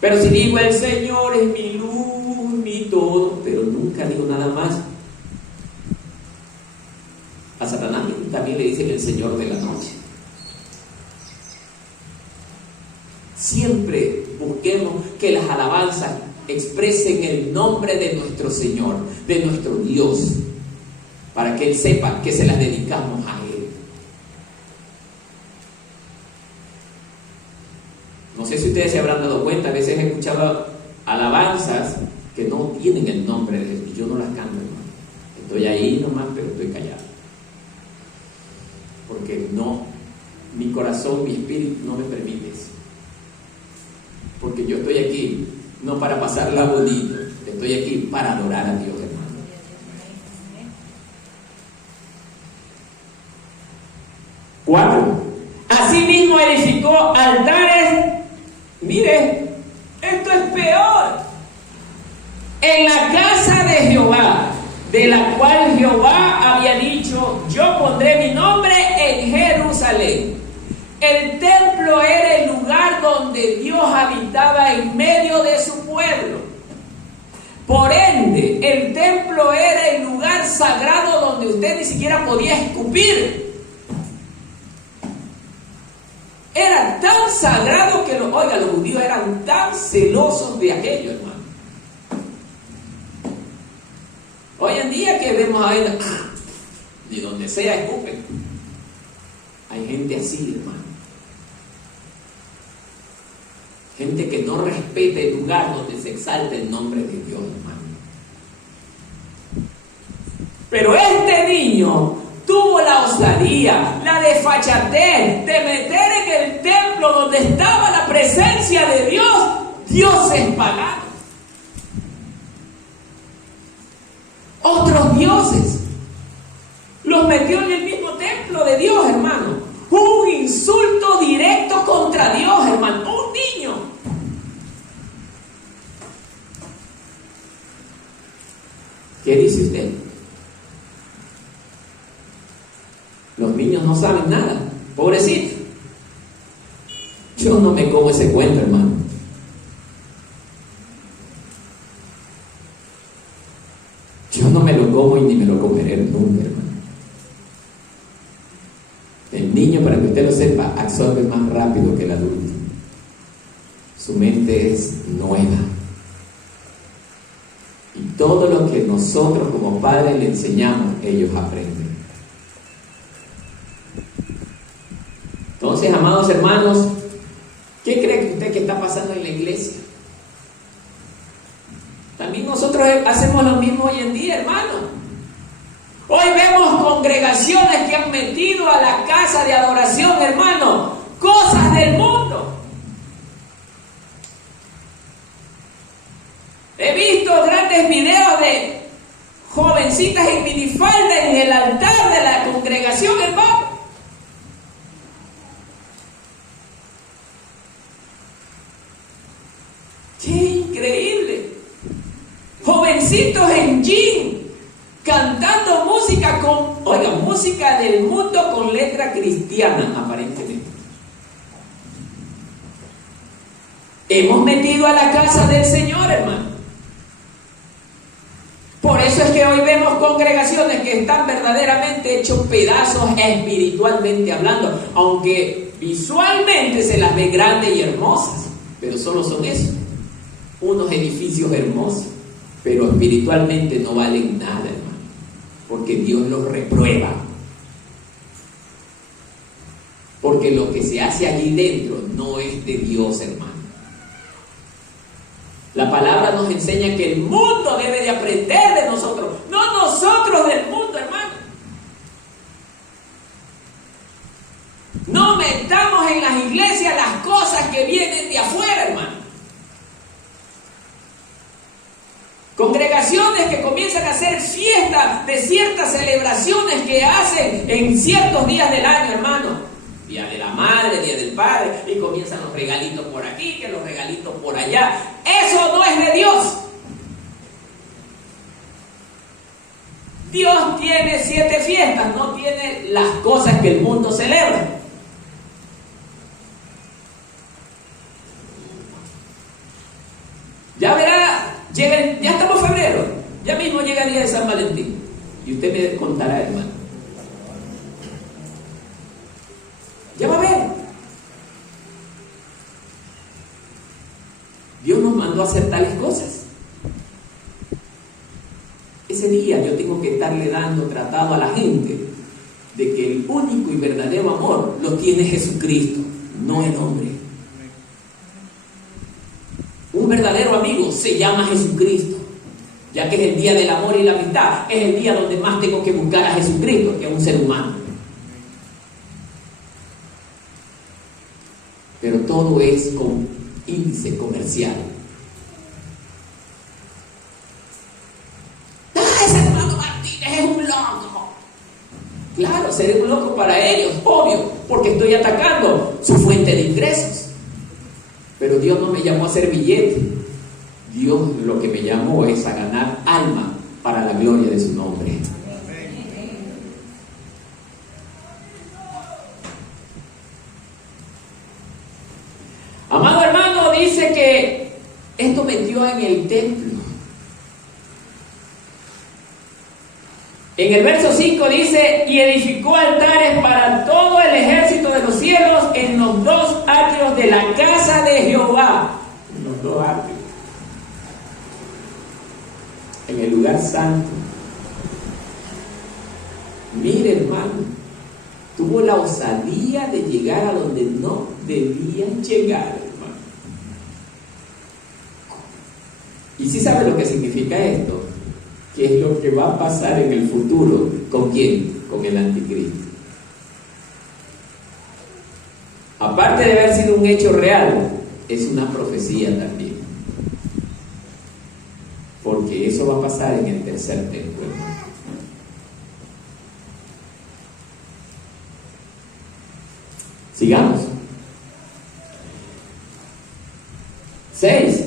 Pero si digo el Señor es mi luz, mi todo, pero nunca digo nada más, a Satanás también le dicen el Señor de la noche. Siempre busquemos que las alabanzas expresen el nombre de nuestro Señor, de nuestro Dios, para que Él sepa que se las dedicamos a Él. No sé si ustedes se habrán dado cuenta, a veces he escuchado alabanzas que no tienen el nombre de Él y yo no las canto, hermano. Estoy ahí nomás, pero estoy callado. Porque no, mi corazón, mi espíritu no me permite eso. Porque yo estoy aquí no para pasarla bonito, estoy aquí para adorar a Dios, hermano. Cuatro. Asimismo edificó altares. Mire, esto es peor. En la casa de Jehová, de la cual Jehová había dicho: yo pondré mi nombre en Jerusalén. El templo era el lugar donde Dios habitaba en medio de su pueblo. Por ende, el templo era el lugar sagrado donde usted ni siquiera podía escupir. Era tan sagrado que, los judíos eran tan celosos de aquello, hermano. Hoy en día que vemos a él, ni donde sea escupen. Hay gente así, hermano. Gente que no respeta el lugar donde se exalta el nombre de Dios, hermano. Pero este niño tuvo la osadía, la desfachatez de meter en el templo donde estaba la presencia de Dios, dioses paganos. Otros dioses. Los metió en el mismo templo de Dios, hermano. Un insulto directo contra Dios, hermano. Un niño. ¿Qué dice usted? Los niños no saben nada. Pobrecito. Yo no me como ese cuento, hermano. Yo no me lo como y ni me lo comeré nunca, hermano. El niño, para que usted lo sepa, absorbe más rápido que el adulto. Su mente es nueva. Y todo lo que nosotros como padres le enseñamos, ellos aprenden. Entonces, amados hermanos, ¿qué cree usted que está pasando en la iglesia? También nosotros hacemos lo mismo hoy en día, hermano. Hoy vemos congregaciones que han metido a la casa de adoración, hermano, cosas del mundo. He visto grandes videos de jovencitas en minifalda en el altar de la congregación, hermano. ¡Qué increíble! Jovencitos en jean, cantando música música del mundo con letra cristiana, aparentemente. Hemos metido a la casa del Señor, hermano. Por eso es que hoy vemos congregaciones que están verdaderamente hechos pedazos espiritualmente hablando, aunque visualmente se las ve grandes y hermosas, pero solo son eso, unos edificios hermosos, pero espiritualmente no valen nada, hermano, porque Dios los reprueba. Porque lo que se hace allí dentro no es de Dios, hermano. La palabra nos enseña que el mundo debe de aprender de nosotros, no nosotros del mundo, hermano. No metamos en las iglesias las cosas que vienen de afuera, hermano. Congregaciones que comienzan a hacer fiestas de ciertas celebraciones que hacen en ciertos días del año, hermano. Día de la madre, día del padre, y comienzan los regalitos por aquí, que los regalitos por allá. Eso no es de Dios. Dios tiene 7 fiestas, no tiene las cosas que el mundo celebra. Ya verá, ya estamos en febrero, ya mismo llega el día de San Valentín. Y usted me contará, hermano. Ya va a ver. Dios nos mandó a hacer tales cosas. Ese día yo tengo que estarle dando tratado a la gente de que el único y verdadero amor lo tiene Jesucristo, no el hombre. Un verdadero amigo se llama Jesucristo, ya que es el día del amor y la amistad. Es el día donde más tengo que buscar a Jesucristo que a un ser humano. Pero todo es con índice comercial. Ese hermano Martínez es un loco. Claro, seré un loco para ellos, obvio, porque estoy atacando su fuente de ingresos. Pero Dios no me llamó a hacer billete. Dios lo que me llamó es a ganar alma para la gloria de su nombre. Amado hermano, dice que esto metió en el templo. En el verso 5 dice: y edificó altares para todo el ejército de los cielos en los 2 atrios de la casa de Jehová. En los 2 atrios. En el lugar santo. Mire, hermano, tuvo la osadía de llegar a donde no debían llegar, hermano. ¿Y si sabe lo que significa esto? ¿Qué es lo que va a pasar en el futuro? ¿Con quién? Con el anticristo. Aparte de haber sido un hecho real, es una profecía también. Porque eso va a pasar en el tercer templo. Sigamos. 6.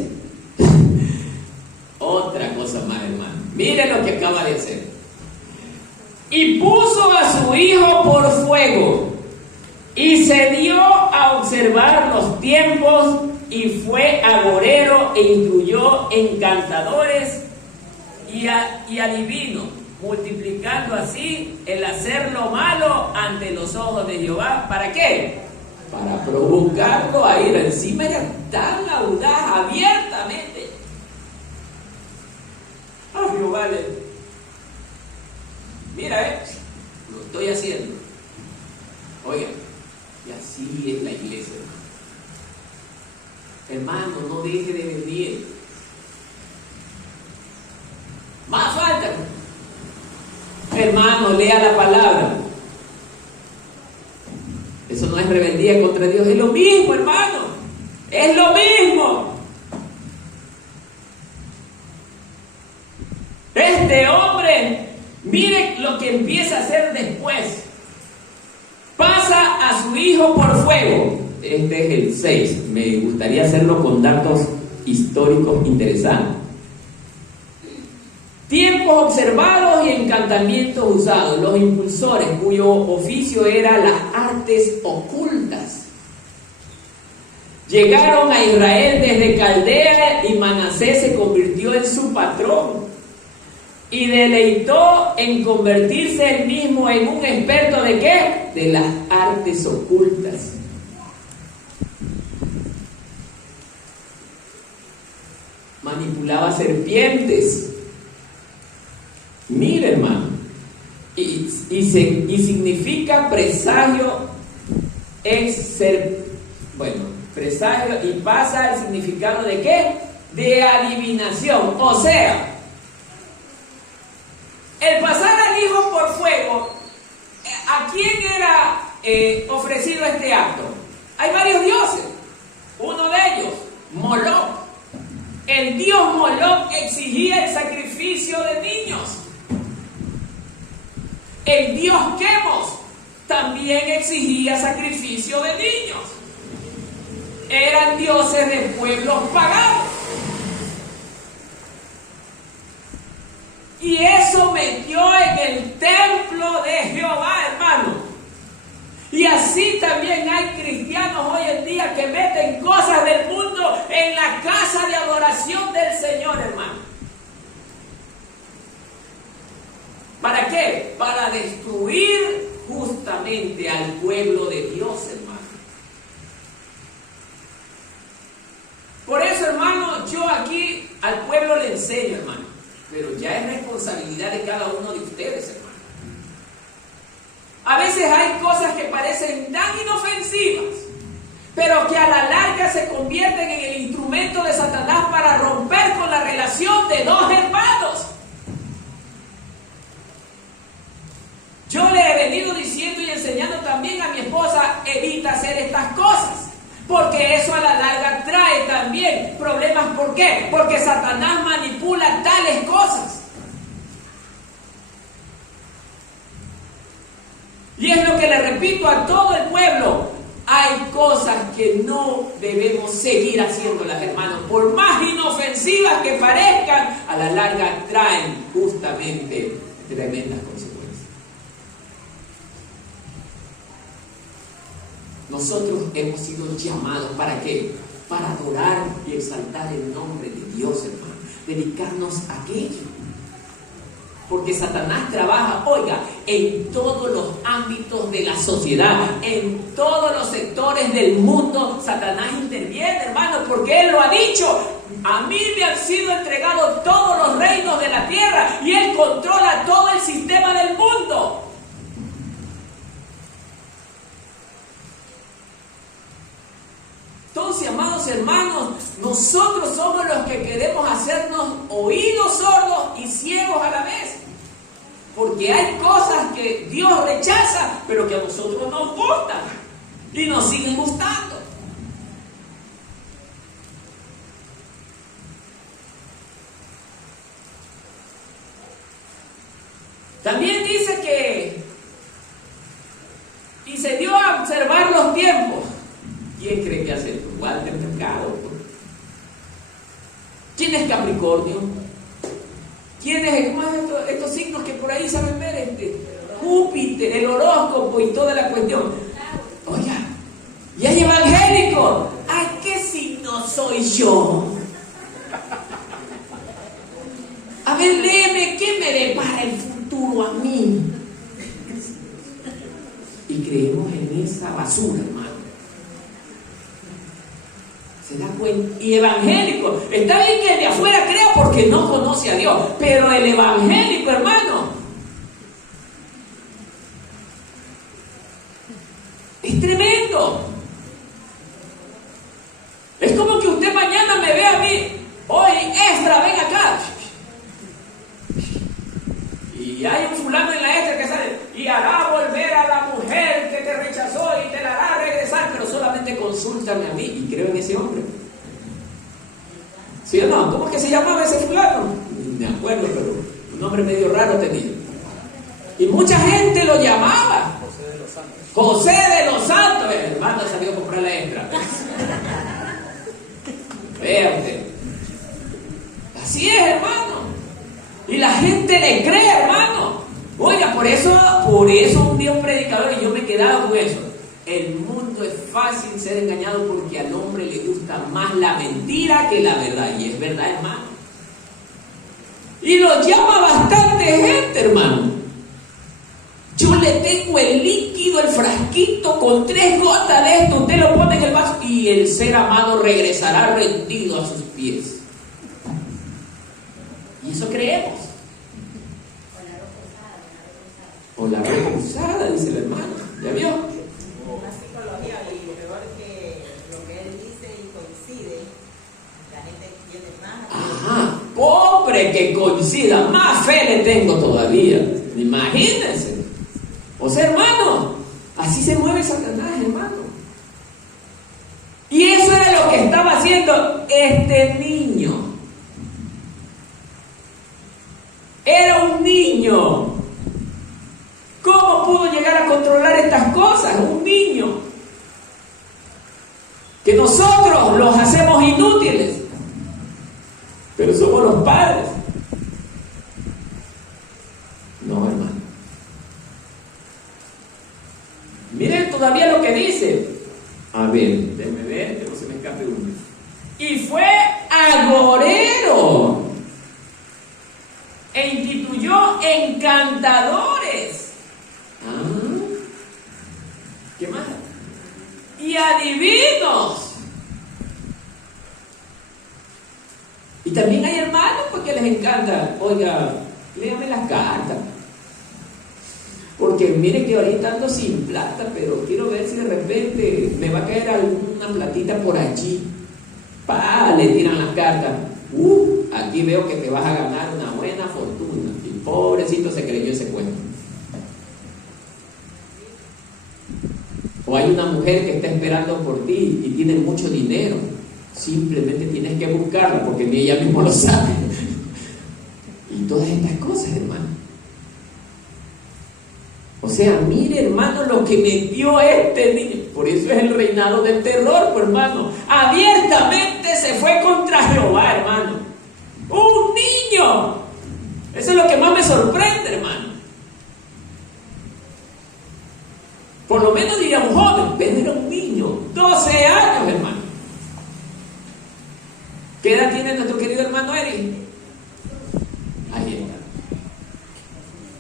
Otra cosa más, hermano. Mire lo que acaba de hacer. Y puso a su hijo por fuego, y se dio a observar los tiempos, y fue agorero e instruyó encantadores y adivinos, multiplicando así el hacer lo malo ante los ojos de Jehová. ¿Para qué? Para provocarlo a ir encima. Era tan audaz abiertamente. A Jehová mira, lo estoy haciendo. Oiga, y así es la iglesia, hermano. Hermano, no deje de venir. Más falta. Hermano, lea la palabra. Eso no es rebeldía contra Dios. Es lo mismo, hermano. Es lo mismo. Este hombre, mire lo que empieza a hacer después. Pasa a su hijo por fuego. Este es el 6. Me gustaría hacerlo con datos históricos interesantes. Tiempos observados y encantamientos usados. Los impulsores, cuyo oficio era las artes ocultas, llegaron a Israel desde Caldea, y Manasés se convirtió en su patrón. y deleitó en convertirse él mismo en un experto ¿de qué? De las artes ocultas. Manipulaba serpientes. Mira, hermano. Y significa presagio, presagio, y pasa al significado ¿de qué? De adivinación. O sea, el pasar al hijo por fuego, ¿a quién era ofrecido este acto? Hay varios dioses. Uno de ellos, Moloch. El dios Moloch exigía el sacrificio de niños. El dios Quemos también exigía sacrificio de niños. Eran dioses de pueblos paganos. Y eso metió en el templo de Jehová, hermano. Y así también hay cristianos hoy en día que meten cosas del mundo en la casa de adoración del Señor, hermano. ¿Para qué? Para destruir justamente al pueblo de Dios, hermano. Por eso, hermano, yo aquí al pueblo le enseño, hermano. Pero ya es responsabilidad de cada uno de ustedes, hermano. A veces hay cosas que parecen tan inofensivas, pero que a la larga se convierten en el instrumento de Satanás para romper con la relación de dos hermanos. Yo le he venido diciendo y enseñando también a mi esposa, evita hacer estas cosas, porque eso a la larga trae también problemas. ¿Por qué? Porque Satanás manipula tales cosas. Y es lo que le repito a todo el pueblo. Hay cosas que no debemos seguir haciéndolas, hermanos. Por más inofensivas que parezcan, a la larga traen justamente tremendas consecuencias. Nosotros hemos sido llamados, ¿para qué? Para adorar y exaltar el nombre de Dios, hermano. Dedicarnos a aquello. Porque Satanás trabaja, oiga, en todos los ámbitos de la sociedad, en todos los sectores del mundo. Satanás interviene, hermano, porque Él lo ha dicho. A mí me han sido entregados todos los reinos de la tierra y Él controla todo el sistema del mundo. Entonces, amados hermanos, nosotros somos los que queremos hacernos oídos sordos y ciegos a la vez. Porque hay cosas que Dios rechaza, pero que a nosotros nos gustan y nos siguen gustando. También dice que, y se dio a observar los tiempos. ¿Quién cree que hace esto? Walter Mercado. ¿Quién es Capricornio? ¿Quién es estos signos que por ahí saben ver? Júpiter, el horóscopo y toda la cuestión. Oiga, y hay evangélicos. ¿A qué signo soy yo? A ver, léeme, ¿qué me depara el futuro a mí? Y creemos en esa basura, hermano. ¿Se da cuenta? Y evangélico, está bien que el de afuera crea porque no conoce a Dios, pero el evangélico, hermano, es tremendo. Es como que usted mañana me ve a mí, oye, Esdra, ven acá. Y hay un fulano en la Esdra que sale y hará volver a la mujer que te rechazó y te la hará regresar, pero solamente consúltame a mí. Y creo en ese hombre. ¿Sí o no? ¿Cómo es que se llamaba ese fulano? Me acuerdo, pero un nombre medio raro tenía. Y mucha gente lo llamaba José de los Santos. José de los Santos. El hermano salió a comprar la Esdra. Verde. Así es, hermano. Y la gente le cree, hermano. Oiga, por eso un día un predicador, y yo me quedaba con eso. El mundo es fácil ser engañado porque al hombre le gusta más la mentira que la verdad. Y es verdad, hermano. Y lo llama bastante gente, hermano. Yo le tengo el líquido, el frasquito con 3 gotas de esto, usted lo pone en el vaso y el ser amado regresará rendido a sus pies. Y eso creemos. O la reposada, dice el hermano. ¿Ya vio? Una psicología y peor que lo que él dice y coincide, la gente tiene más. Ajá, pobre que coincida, más fe le tengo todavía. Imagínense. O sea, hermano, así se mueve Satanás, hermano. Y eso era lo que estaba haciendo este niño. Era un niño. ¿Cómo pudo llegar a controlar estas cosas? Un niño. Que nosotros los hacemos inútiles. Pero somos los padres. No, hermano. Miren todavía lo que dice. A ver, déjenme ver, que no se me escape uno. Y fue agorero. E instituyó encantadores. ¿Qué más? Y adivinos. Y también hay hermanos porque les encanta. Oiga, léame las cartas. Porque mire que ahorita ando sin plata, pero quiero ver si de repente me va a caer alguna platita por allí. Le tiran las cartas. Aquí veo que te vas a ganar una buena fortuna. Y pobrecito se creyó ese cuento. O hay una mujer que está esperando por ti y tiene mucho dinero. Simplemente tienes que buscarla porque ni ella misma lo sabe. Y todas estas cosas, hermano. O sea, mire, hermano, lo que me dio este niño. Por eso es el reinado del terror, pues, hermano. Abiertamente se fue contra Jehová, hermano. ¡Un niño! Eso es lo que más me sorprende, hermano. Por lo menos diríamos joven, pero era un niño. 12 años, hermano. ¿Qué edad tiene nuestro querido hermano Eric? Ahí está.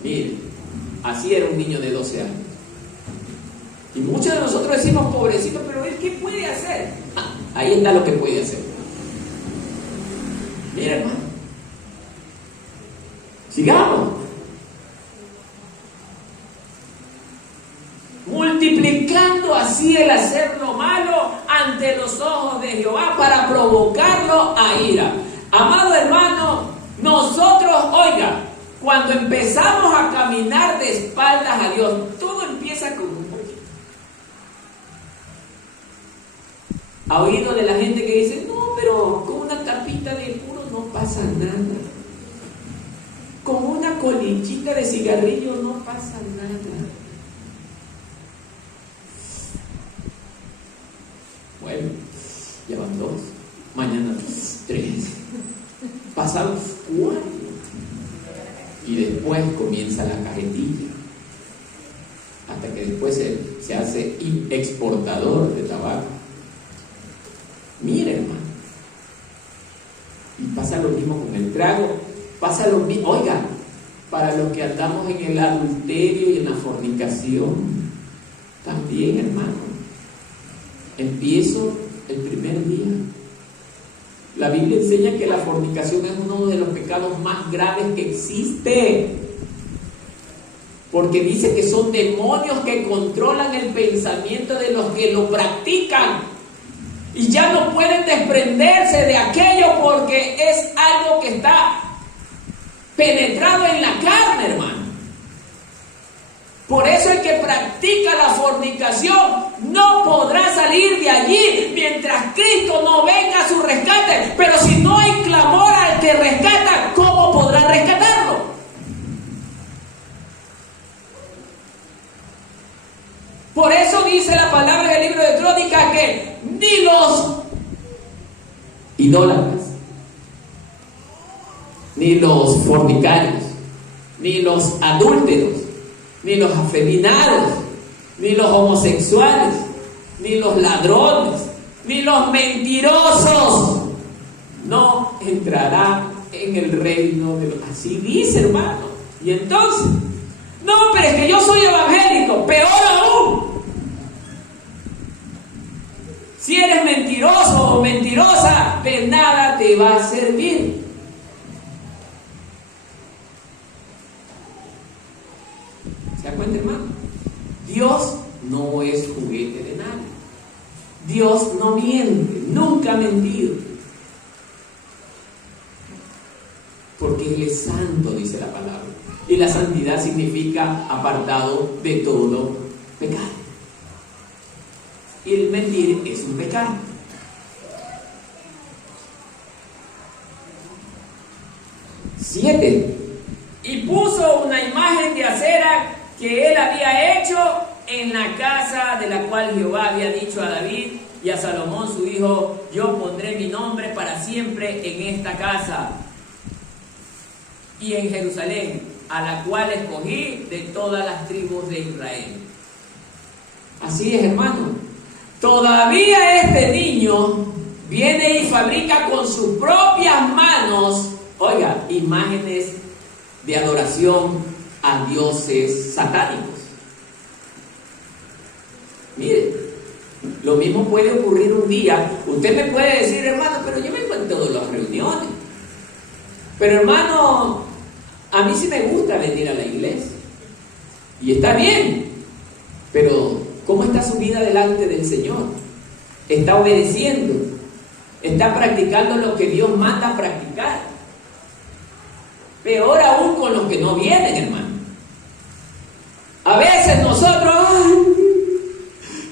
Mire, así era un niño de 12 años. Y muchos de nosotros decimos, pobrecito, pero él, ¿qué puede hacer? Ahí está lo que puede hacer. Mira, hermano. Sigamos. Multiplicando así el hacer lo malo ante los ojos de Jehová para provocarlo a ira. Amado hermano, nosotros, oiga, cuando empezamos a caminar de espaldas a Dios, todo empieza con un poquito. ¿Ha oído de la gente que dice, no, pero con una tapita de puro no pasa nada? Con una colichita de cigarrillo no pasa nada. Bueno, ya van 2, mañana 3, pasaron 4 y después comienza la cajetilla, hasta que después se hace exportador de tabaco. Mire, hermano, y pasa lo mismo con el trago, pasa lo mismo, oiga, para los que andamos en el adulterio y en la fornicación, también, hermano. Empiezo el primer día. La Biblia enseña que la fornicación es uno de los pecados más graves que existe. Porque dice que son demonios que controlan el pensamiento de los que lo practican. Y ya no pueden desprenderse de aquello porque es algo que está penetrado en la carne, hermano. Por eso el que practica la fornicación no podrá salir de allí mientras Cristo no venga a su rescate. Pero si no hay clamor al que rescata, ¿cómo podrá rescatarlo? Por eso dice la palabra del libro de Crónicas que ni los idólatras, ni los fornicarios, ni los adúlteros, ni los afeminados, ni los homosexuales, ni los ladrones, ni los mentirosos no entrarán en el reino de los... Así dice, hermano. Y entonces, no, pero es que yo soy evangélico, peor aún. Si eres mentiroso o mentirosa, de nada te va a servir. ¿Se da cuenta, hermano? Dios no es juguete de nadie. Dios no miente, nunca ha mentido. Porque Él es santo, dice la palabra. Y la santidad significa apartado de todo pecado. Y el mentir es un pecado. Siete. Y puso una imagen de acera que él había hecho en la casa de la cual Jehová había dicho a David y a Salomón su hijo: yo pondré mi nombre para siempre en esta casa y en Jerusalén, a la cual escogí de todas las tribus de Israel. Así es, hermano. Todavía este niño viene y fabrica con sus propias manos, oiga, imágenes de adoración a dioses satánicos. Mire, lo mismo puede ocurrir un día. Usted me puede decir: hermano, pero yo vengo en todas las reuniones. Pero hermano, a mí sí me gusta venir a la iglesia. Y está bien. Pero ¿cómo está su vida delante del Señor? ¿Está obedeciendo? ¿Está practicando lo que Dios manda a practicar? Peor aún con los que no vienen, hermano. A veces nosotros,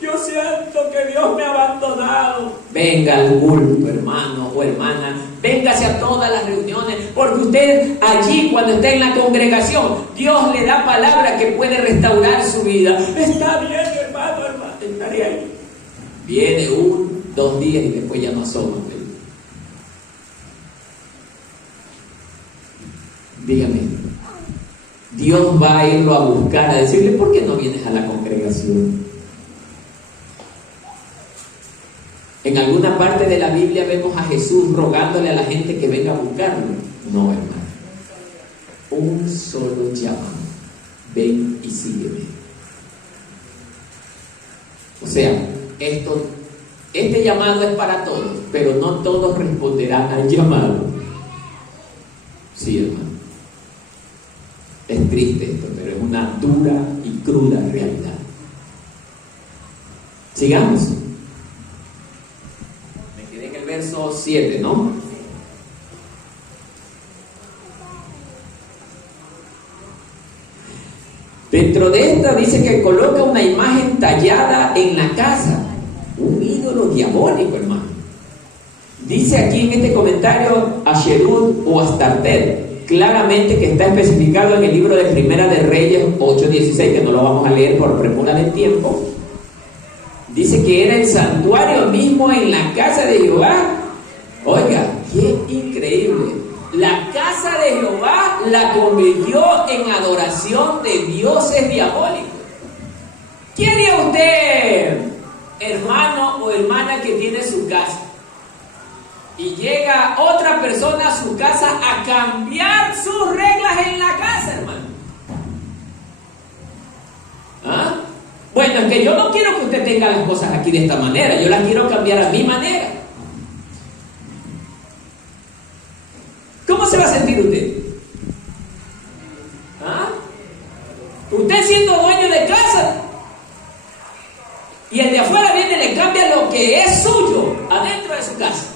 yo siento que Dios me ha abandonado. Venga al culto, hermano o hermana. Véngase a todas las reuniones, porque usted allí, cuando está en la congregación, Dios le da palabra que puede restaurar su vida. Está bien, hermano, estaré ahí. Viene 1, 2 días y después ya no somos. Dígame, Dios va a irlo a buscar, a decirle: ¿por qué no vienes a la congregación? En alguna parte de la Biblia vemos a Jesús rogándole a la gente que venga a buscarlo. No, hermano. Un solo llamado: ven y sígueme. O sea, este llamado es para todos, pero no todos responderán al llamado. Sí, hermano. Es triste esto, pero es una dura y cruda realidad. Sigamos. Me quedé en el verso 7, ¿no? Dentro de esta dice que coloca una imagen tallada en la casa. Un ídolo diabólico, hermano. Dice aquí en este comentario Asherut o Astartet. Claramente que está especificado en el libro de Primera de Reyes 8:16, que no lo vamos a leer por premura del tiempo. Dice que era el santuario mismo en la casa de Jehová. Oiga, qué increíble. La casa de Jehová la convirtió en adoración de dioses diabólicos. ¿Qué haría usted, hermano o hermana, que tiene su casa y llega otra persona a su casa a cambiar sus reglas en la casa, hermano? ¿Ah? Bueno, es que yo no quiero que usted tenga las cosas aquí de esta manera, yo las quiero cambiar a mi manera. ¿Cómo se va a sentir usted? ¿Ah? Usted siendo dueño de casa y el de afuera viene y le cambia lo que es suyo adentro de su casa.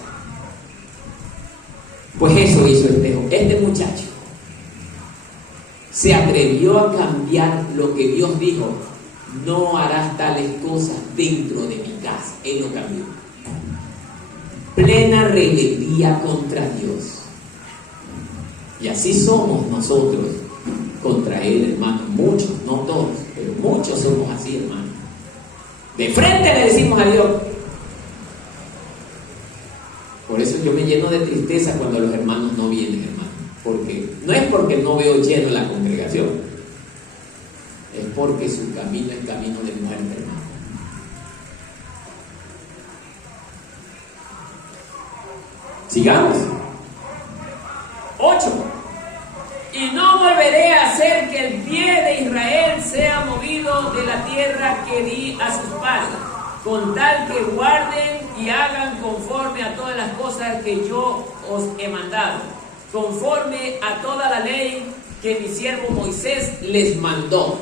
Pues eso hizo este muchacho. Se atrevió a cambiar lo que Dios dijo: no harás tales cosas dentro de mi casa. Él lo cambió. Plena rebeldía contra Dios. Y así somos nosotros contra Él, hermano. Muchos, no todos, pero muchos somos así, hermano. De frente le decimos a Dios. Por eso yo me lleno de tristeza cuando los hermanos no vienen, hermano. Porque no es porque no veo lleno la congregación, es porque su camino es camino de muerte, hermano. Sigamos. 8. Y no volveré a hacer que el pie de Israel sea movido de la tierra que di a sus padres, con tal que guarden y hagan conforme a todas las cosas que yo os he mandado, conforme a toda la ley que mi siervo Moisés les mandó.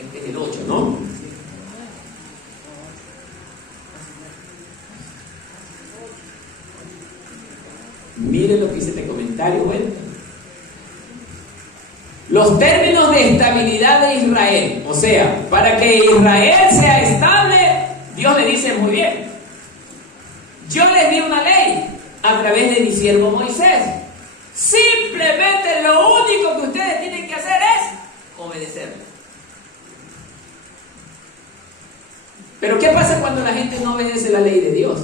Este es el 8, ¿no? Miren lo que dice este comentario, bueno. Los términos de estabilidad de Israel, o sea, para que Israel sea estable, Dios le dice muy bien. Yo les di una ley a través de mi siervo Moisés. Simplemente lo único que ustedes tienen que hacer es obedecerlo. Pero ¿qué pasa cuando la gente no obedece la ley de Dios?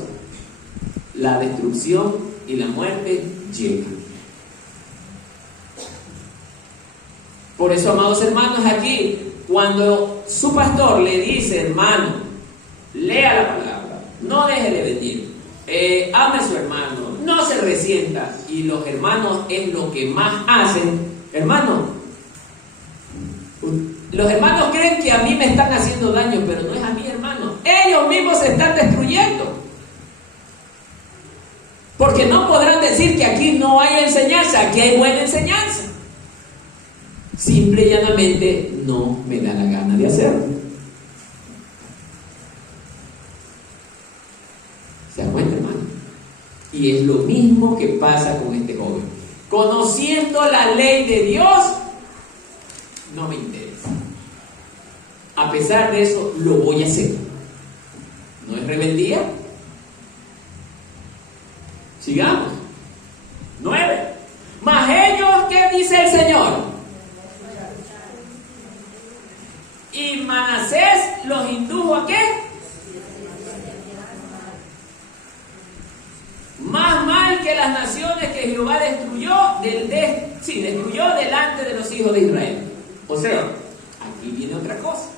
La destrucción y la muerte llegan. Por eso, amados hermanos, aquí, cuando su pastor le dice, hermano, lea la palabra, no deje de venir, ame a su hermano, no se resienta, y los hermanos es lo que más hacen, hermano, los hermanos creen que a mí me están haciendo daño, pero no es a mí, hermano, ellos mismos se están destruyendo. Porque no podrán decir que aquí no hay enseñanza, aquí hay buena enseñanza. Simple y llanamente no me da la gana de hacerlo. ¿Se dan cuenta, hermano? Y es lo mismo que pasa con este joven. Conociendo la ley de Dios, no me interesa. A pesar de eso, lo voy a hacer. ¿No es rebeldía? Sigamos. 9. Mas ellos, ¿qué dice el Señor? Y Manasés los indujo ¿a qué? Más mal que las naciones que Jehová destruyó, destruyó delante de los hijos de Israel. O sea, aquí viene otra cosa.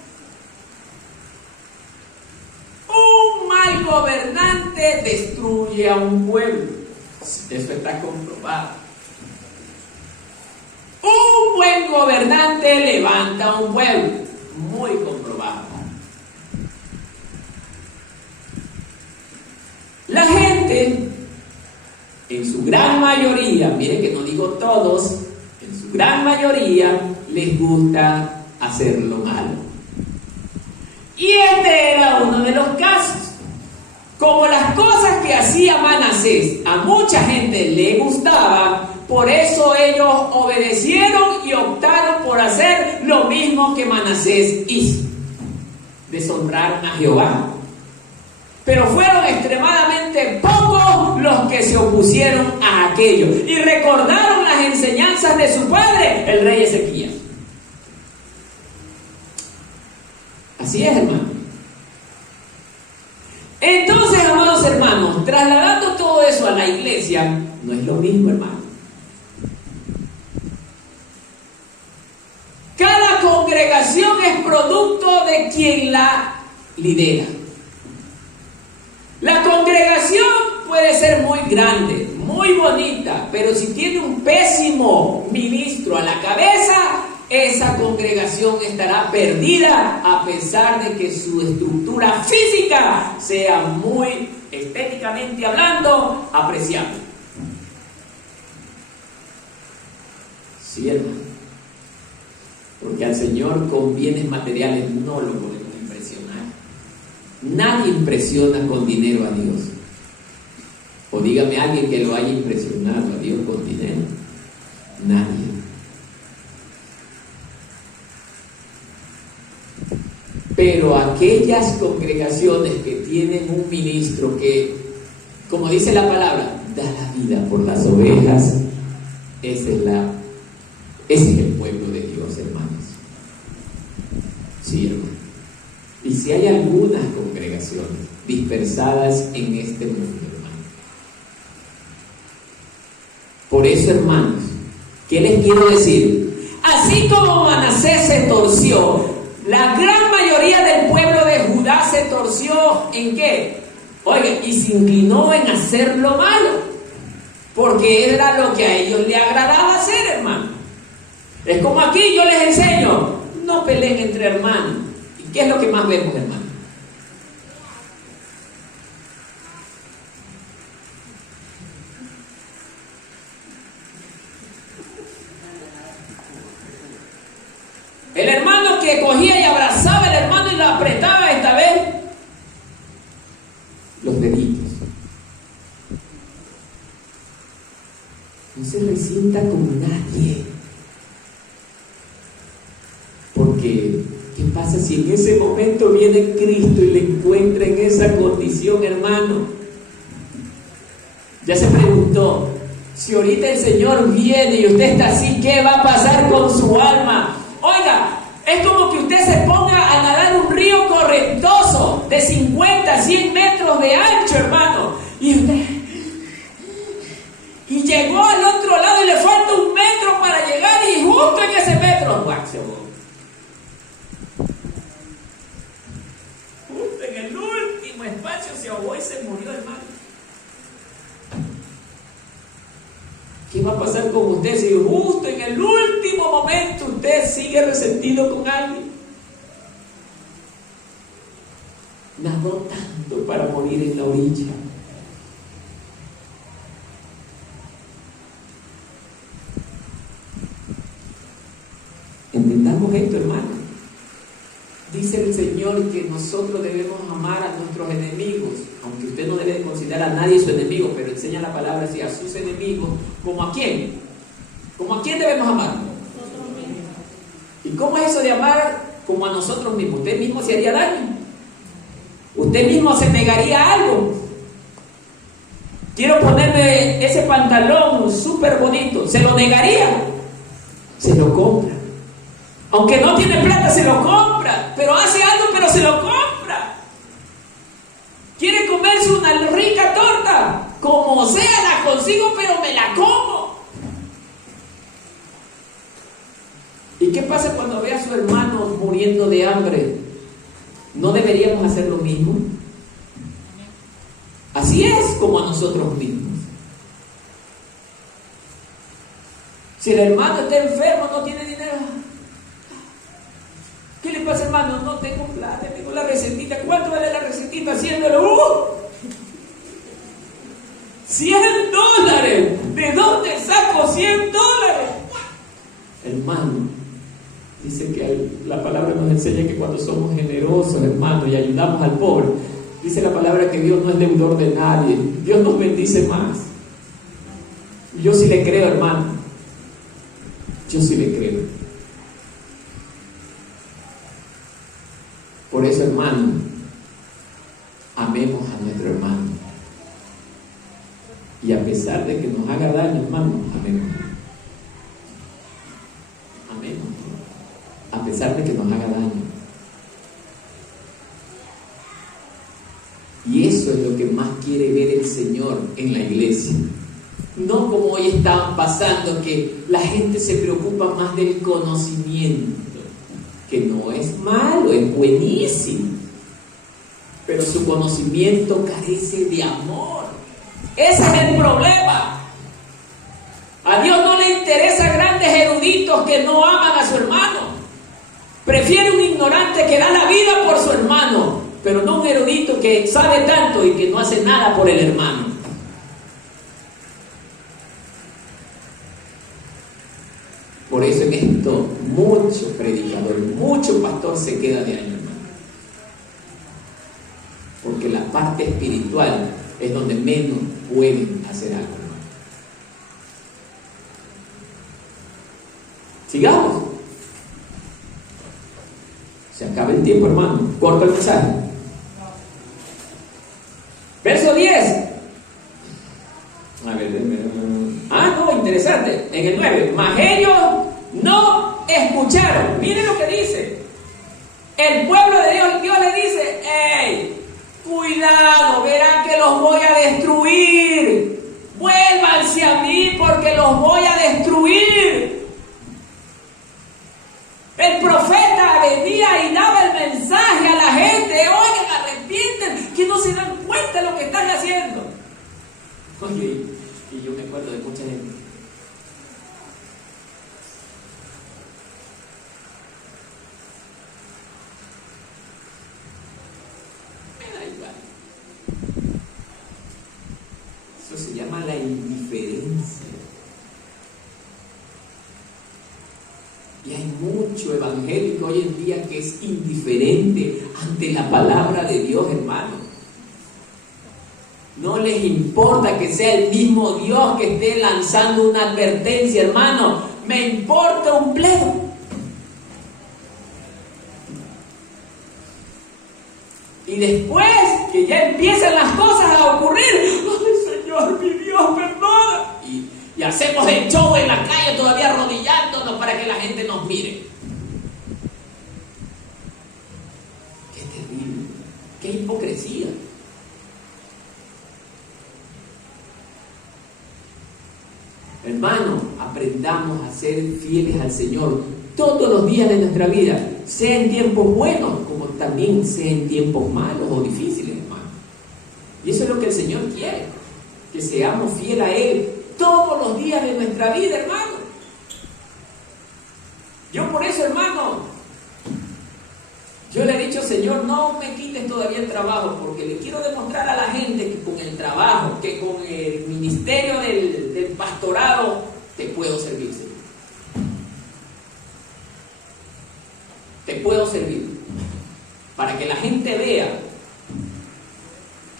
Un mal gobernante destruye a un pueblo. Eso está comprobado. Un buen gobernante levanta a un pueblo. Muy comprobado. La gente, en su gran mayoría, miren que no digo todos, en su gran mayoría les gusta hacer lo malo. Y este era uno de los casos. Como las cosas que hacía Manasés a mucha gente le gustaban, por eso ellos obedecieron y optaron por hacer lo mismo que Manasés hizo. Deshonraron a Jehová. Pero fueron extremadamente pocos los que se opusieron a aquello y recordaron las enseñanzas de su padre, el rey Ezequías. Así es, hermano. Entonces, amados hermanos, trasladando todo eso a la iglesia, no es lo mismo, hermano. Cada congregación es producto de quien la lidera. La congregación puede ser muy grande, muy bonita, pero si tiene un pésimo ministro a la cabeza, esa congregación estará perdida a pesar de que su estructura física sea muy, estéticamente hablando, apreciable. Sí, hermano. Porque al Señor con bienes materiales no lo podemos impresionar. Nadie impresiona con dinero a Dios. O dígame a alguien que lo haya impresionado a Dios con dinero. Nadie. Pero aquellas congregaciones que tienen un ministro que, como dice la palabra, da la vida por las ovejas, ese es el pueblo de Dios, hermanos. Sí, hermano. Y si hay algunas congregaciones dispersadas en este mundo, hermano. Por eso, hermanos, ¿qué les quiero decir? Así como Manasés se torció, la gran mayoría del pueblo de Judá se torció ¿en qué? Oiga, y se inclinó en hacer lo malo. porque era lo que a ellos les agradaba hacer, hermano. Es como aquí yo les enseño, no peleen entre hermanos. ¿Y qué es lo que más vemos, hermano? El hermano que cogía y abrazaba al hermano y lo apretaba esta vez, los deditos. No se resienta con nadie. Porque, ¿qué pasa si en ese momento viene Cristo y le encuentra en esa condición, hermano? Ya se preguntó, si ahorita el Señor viene y usted está así, ¿qué va a pasar con su alma? Oiga, es como que usted se ponga a nadar un río correntoso de 50, 100 metros de ancho, hermano. Y llegó al otro lado y le falta 1 metro para llegar y justo en ese metro, ¡guau! Se ahogó. Justo en el último espacio se ahogó y se murió, hermano. ¿Qué va a pasar con usted si justo en el último momento usted sigue resentido con alguien? Nadó tanto para morir en la orilla. Entendamos esto, hermano. Dice el Señor que nosotros debemos amar a nuestros enemigos, aunque usted no debe considerar a nadie su enemigo, pero enseña la palabra así, a sus enemigos, ¿como a quién? ¿Como a quién debemos amar? ¿Y cómo es eso de amar como a nosotros mismos? ¿Usted mismo se haría daño? ¿Usted mismo se negaría algo? Quiero ponerme ese pantalón súper bonito, ¿se lo negaría? Se lo compra. Aunque no tiene plata, se lo compra. Pero hace algo, pero se lo compra. Quiere comerse una rica torta. Como sea, la consigo, pero me la como. ¿Y qué pasa cuando ve a su hermano muriendo de hambre? ¿No deberíamos hacer lo mismo? Así es como a nosotros mismos. Si el hermano está enfermo, no tiene dinero, ¿qué le pasa, hermano? No tengo plata, tengo la recetita. ¿Cuánto vale la recetita? $100. $100. ¿De dónde saco $100? Hermano, dice que la palabra nos enseña que cuando somos generosos, hermano, y ayudamos al pobre, dice la palabra que Dios no es deudor de nadie. Dios nos bendice más. Yo sí le creo, hermano. Yo sí le creo. Por eso, hermano, amemos a nuestro hermano. Y a pesar de que nos haga daño, hermano, amemos. Amemos. A pesar de que nos haga daño. Y eso es lo que más quiere ver el Señor en la iglesia. No como hoy estaban pasando, que la gente se preocupa más del conocimiento, que no es malo, es buenísimo, pero su conocimiento carece de amor. Ese es el problema. A Dios no le interesa grandes eruditos que no aman a su hermano. Prefiere un ignorante que da la vida por su hermano, pero no un erudito que sabe tanto y que no hace nada por el hermano. Por eso en esto mucho predicador, mucho pastor se queda de año, hermano. Porque la parte espiritual es donde menos pueden hacer algo, hermano. Sigamos. Se acaba el tiempo, hermano. Corto el mensaje. Verso 10. A ver, no, interesante. En el 9. Mas ellos no escucharon. Miren lo que dice. El pueblo de Dios le dice: ¡Ey! Cuidado, verán que los voy a destruir. Vuélvanse a mí porque los voy a destruir. El profeta venía y daba el mensaje a la gente: oigan, arrepienten, que no se dan cuenta de lo que están haciendo. Oye, Y yo me acuerdo de mucha gente. Me da igual. Eso se llama la indiferencia. Y hay mucho evangélico hoy en día que es indiferente ante la palabra de Dios, hermano. No les importa que sea el mismo Dios que esté lanzando una advertencia, hermano. Me importa un bledo. Y después que ya empiezan las cosas a ocurrir, ¡ay, Señor, mi Dios, perdona! Y hacemos el show en la calle todavía arrodillándonos para que la gente nos mire. ¡Qué terrible! ¡Qué hipocresía! Hermano, aprendamos a ser fieles al Señor todos los días de nuestra vida, sea en tiempos buenos como también sea en tiempos malos o difíciles, hermano. Y eso es lo que el Señor quiere, que seamos fieles a Él todos los días de nuestra vida, hermano. Yo por eso, hermano, yo le he dicho, Señor, no me quites todavía el trabajo, porque le quiero demostrar a la gente que con el trabajo, que con el ministerio del pastorado, te puedo servir, Señor. Te puedo servir. Para que la gente vea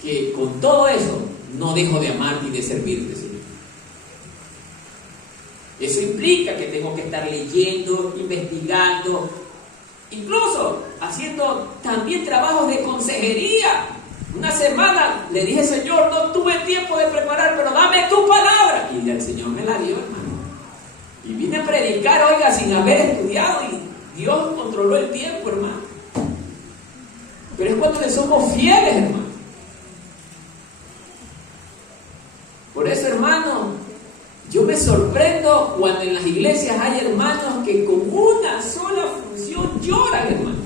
que con todo eso no dejo de amarte y de servirte, Señor. Eso implica que tengo que estar leyendo, investigando, incluso haciendo también trabajos de consejería. Una semana le dije, Señor, no tuve tiempo de preparar, pero dame tu palabra. Y el Señor me la dio, hermano. Y vine a predicar, oiga, sin haber estudiado, y Dios controló el tiempo, hermano. Pero es cuando le somos fieles, hermano. Por eso, hermano, yo me sorprendo cuando en las iglesias hay hermanos que con una sola función lloran, hermano.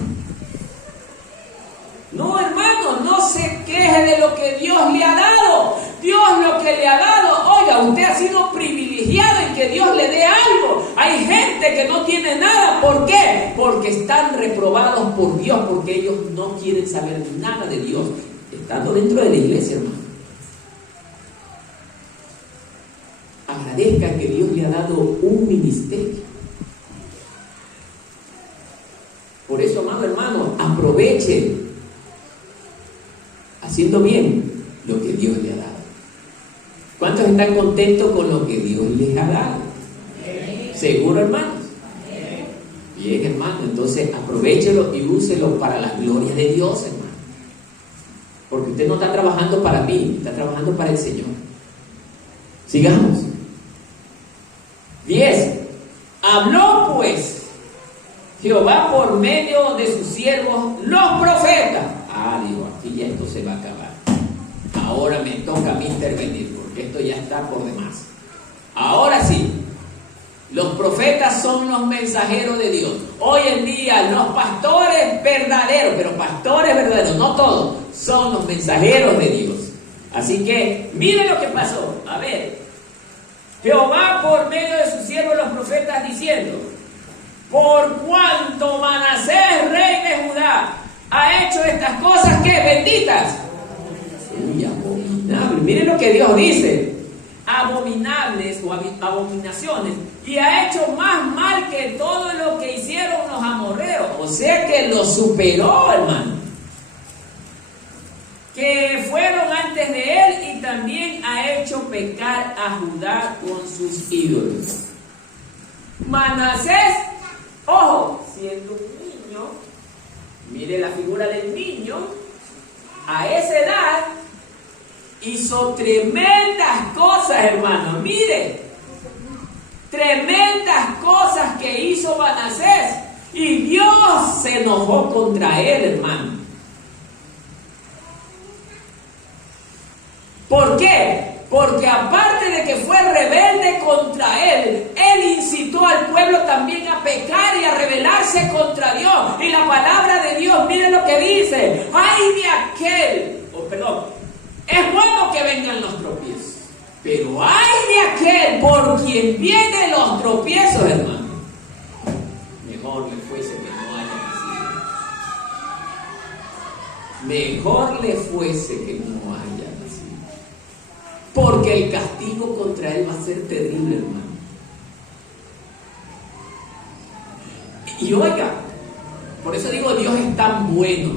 No, hermano, no se queje de lo que Dios le ha dado. Dios lo que le ha dado, oiga, usted ha sido privilegiado en que Dios le dé algo. Hay gente que no tiene nada. ¿Por qué? Porque están reprobados por Dios, porque ellos no quieren saber nada de Dios, estando dentro de la iglesia, hermano. Agradezca que Dios le ha dado un ministerio. Por eso, amado hermano, aproveche haciendo bien lo que Dios le ha dado. ¿Cuántos están contentos con lo que Dios les ha dado? ¿Seguro, hermanos? Bien, hermano, entonces aprovéchelo y úselo para la gloria de Dios, hermano. Porque usted no está trabajando para mí, está trabajando para el Señor. Sigamos. 10. Habló pues Jehová por medio de sus siervos los profetas. Digo, aquí ya esto se va a acabar. Ahora me toca a mí intervenir, porque esto ya está por demás. Ahora sí, los profetas son los mensajeros de Dios. Hoy en día los pastores verdaderos, pero pastores verdaderos, no todos, son los mensajeros de Dios. Así que miren lo que pasó. A ver, Jehová por medio de sus siervos los profetas diciendo: por cuanto Manasés, rey de Judá, ha hecho estas cosas que benditas. Uy, abominable. Miren lo que Dios dice: abominables o abominaciones, y ha hecho más mal que todo lo que hicieron los amorreos. O sea que lo superó, hermano, que fueron antes de él, y también ha hecho pecar a Judá con sus ídolos. Manasés, ojo, siendo un niño, mire la figura del niño, a esa edad hizo tremendas cosas, hermano. Mire, tremendas cosas que hizo Manasés, y Dios se enojó contra él, hermano. ¿Por qué? Porque aparte de que fue rebelde contra él incitó al pueblo también a pecar y a rebelarse contra Dios. Y la palabra de Dios, miren lo que dice: ay de aquel, es bueno que vengan los tropiezos. Pero hay de aquel por quien vienen los tropiezos, hermano. Mejor le fuese que no haya nacido. Mejor le fuese que no haya nacido. Porque el castigo contra él va a ser terrible, hermano. Y oiga, por eso digo, Dios es tan bueno.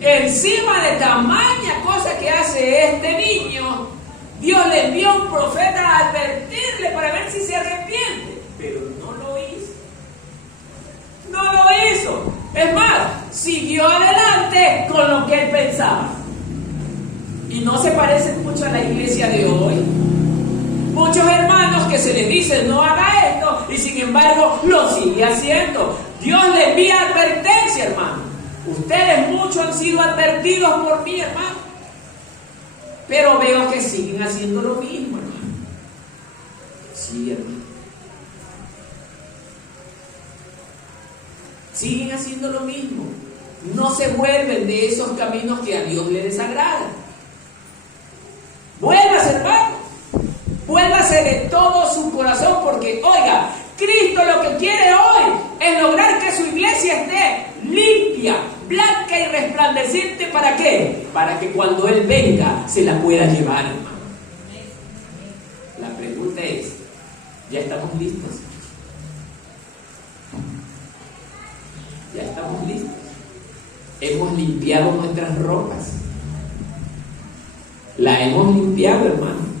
Encima de tamaña cosa que hace este niño, Dios le envió a un profeta a advertirle para ver si se arrepiente. Pero no lo hizo. No lo hizo. Es más, siguió adelante con lo que él pensaba. Y no se parece mucho a la iglesia de hoy. Muchos hermanos que se les dice no haga esto y sin embargo lo sigue haciendo. Dios le envía advertencia, hermano. Ustedes muchos han sido advertidos por mí, hermano. Pero veo que siguen haciendo lo mismo, hermano. Sí, hermano. Siguen haciendo lo mismo. No se vuelven de esos caminos que a Dios le desagradan. Vuélvase, hermano. Vuélvase de todo su corazón porque, oiga, Cristo lo que quiere hoy es lograr que su iglesia esté limpia, blanca y resplandeciente. ¿Para qué? Para que cuando Él venga se la pueda llevar, hermano. La pregunta es, ¿ya estamos listos? ¿Ya estamos listos? ¿Hemos limpiado nuestras ropas? ¿La hemos limpiado, hermano?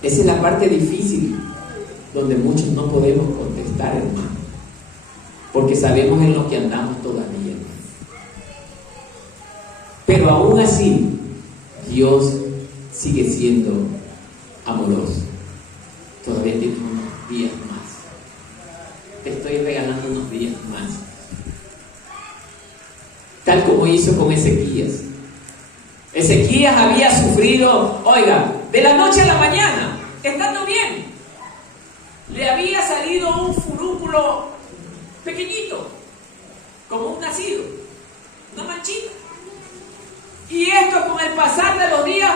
Esa es la parte difícil, donde muchos no podemos contestar, hermano, porque sabemos en lo que andamos todavía, hermano. Pero aún así, Dios sigue siendo amoroso. Todavía tienes unos días más. Te estoy regalando unos días más. Tal como hizo con Ezequías. Ezequías había sufrido, oiga, de la noche a la mañana, estando bien, le había salido un furúnculo pequeñito, como un nacido, una manchita. Y esto con el pasar de los días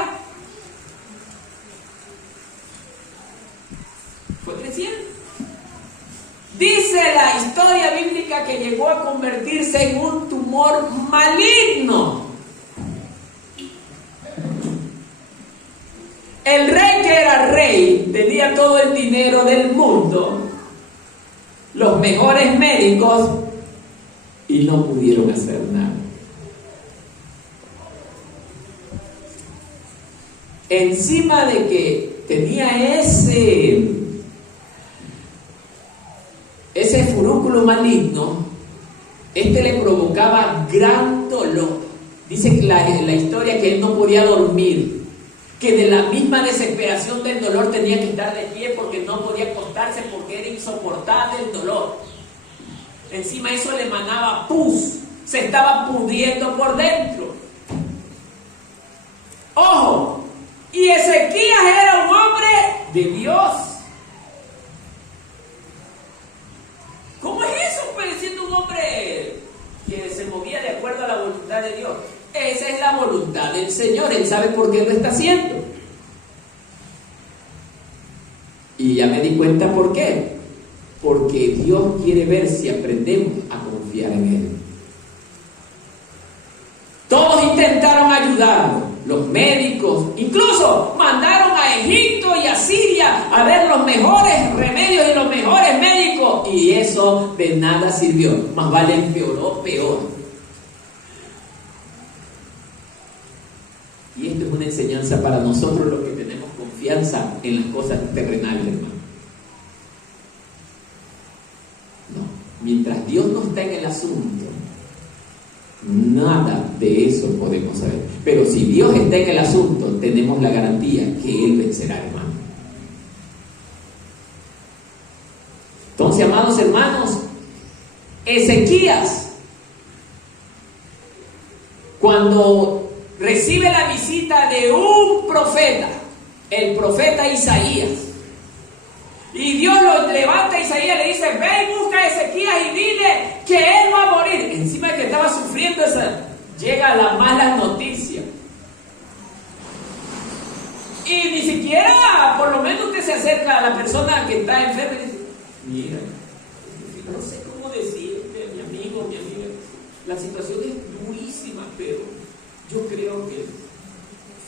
fue creciendo. Dice la historia bíblica que llegó a convertirse en un tumor maligno. El rey que era rey tenía todo el dinero del mundo, los mejores médicos, y no pudieron hacer nada. Encima de que tenía ese furúnculo maligno, le provocaba gran dolor. Dice que la historia que él no podía dormir, que de la misma desesperación del dolor tenía que estar de pie porque no podía acostarse porque era insoportable el dolor. Encima eso le emanaba pus, se estaba pudriendo por dentro. ¡Ojo! Y Ezequías era un hombre de Dios. ¿Cómo es eso? Pues siendo un hombre que se movía de acuerdo a la voluntad de Dios. Esa es la voluntad del Señor. Él sabe por qué lo está haciendo. Y ya me di cuenta por qué. Porque Dios quiere ver si aprendemos a confiar en Él. Todos intentaron ayudarlo. Los médicos, incluso mandaron a Egipto y a Siria a ver los mejores remedios y los mejores médicos. Y eso de nada sirvió. Más vale empeoró peor. Y esto es una enseñanza para nosotros los que tenemos confianza en las cosas terrenales, hermano. No, mientras Dios no está en el asunto, nada de eso podemos saber. Pero si Dios está en el asunto, tenemos la garantía que Él vencerá, hermano. Entonces, amados hermanos, Ezequías, cuando recibe la visita de un profeta, el profeta Isaías, y Dios lo levanta a Isaías, le dice: ve y busca a Ezequías y dile que él va a morir. Encima de que estaba sufriendo llega la mala noticia. siquiera, por lo menos usted se acerca a la persona que está enferma y dice, mira, no sé cómo decirte, mi amigo, mi amiga, la situación es durísima, pero yo creo que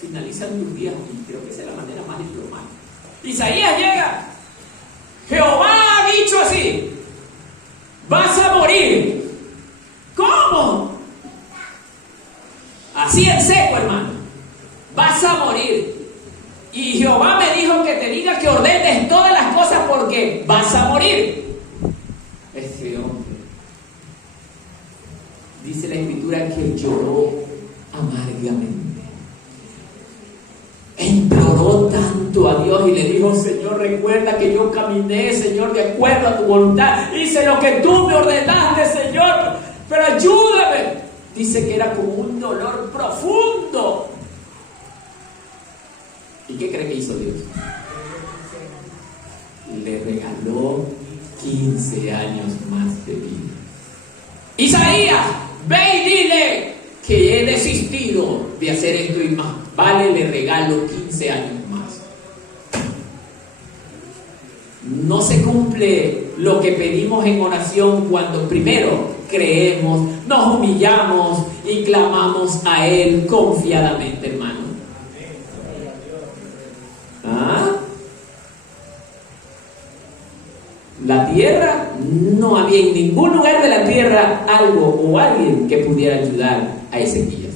finalizan tus días y creo que esa es la manera más diplomática. Isaías llega, Jehová ha dicho así, vas a morir. ¿Cómo? Así en seco, hermano, vas a morir. Y Jehová me dijo que te diga que ordenes todas las cosas porque vas a morir. Este hombre, dice la Escritura que lloró amargamente. E imploró tanto a Dios y le dijo, Señor, recuerda que yo caminé, Señor, de acuerdo a tu voluntad. Hice lo que tú me ordenaste, Señor, pero ayúdame. Dice que era como un dolor profundo. ¿Y qué cree que hizo Dios? Le regaló 15 años más de vida. Isaías, ve y dile que he desistido de hacer esto y más. Vale, le regalo 15 años más. No se cumple lo que pedimos en oración cuando primero creemos, nos humillamos y clamamos a Él confiadamente, hermano. ¿Ah? La tierra, no había en ningún lugar de la tierra algo o alguien que pudiera ayudar a Ezequías,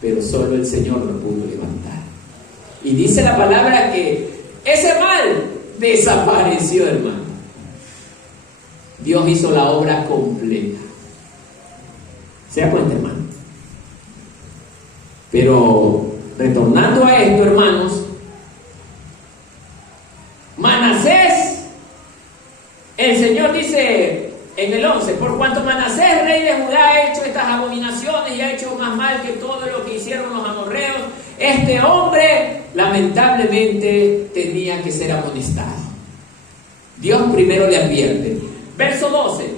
pero solo el Señor lo pudo levantar. Y dice la palabra que ese mal desapareció, hermano. Dios hizo la obra completa. ¿Se da cuenta, hermano? Pero retornando a esto, hermanos, Manasés, el Señor dice en el 11, por cuanto Manasés, rey de Judá, ha hecho estas abominaciones y ha hecho más mal que todo lo que hicieron los amorreos, este hombre lamentablemente tenía que ser amonestado. Dios primero le advierte. Verso 12,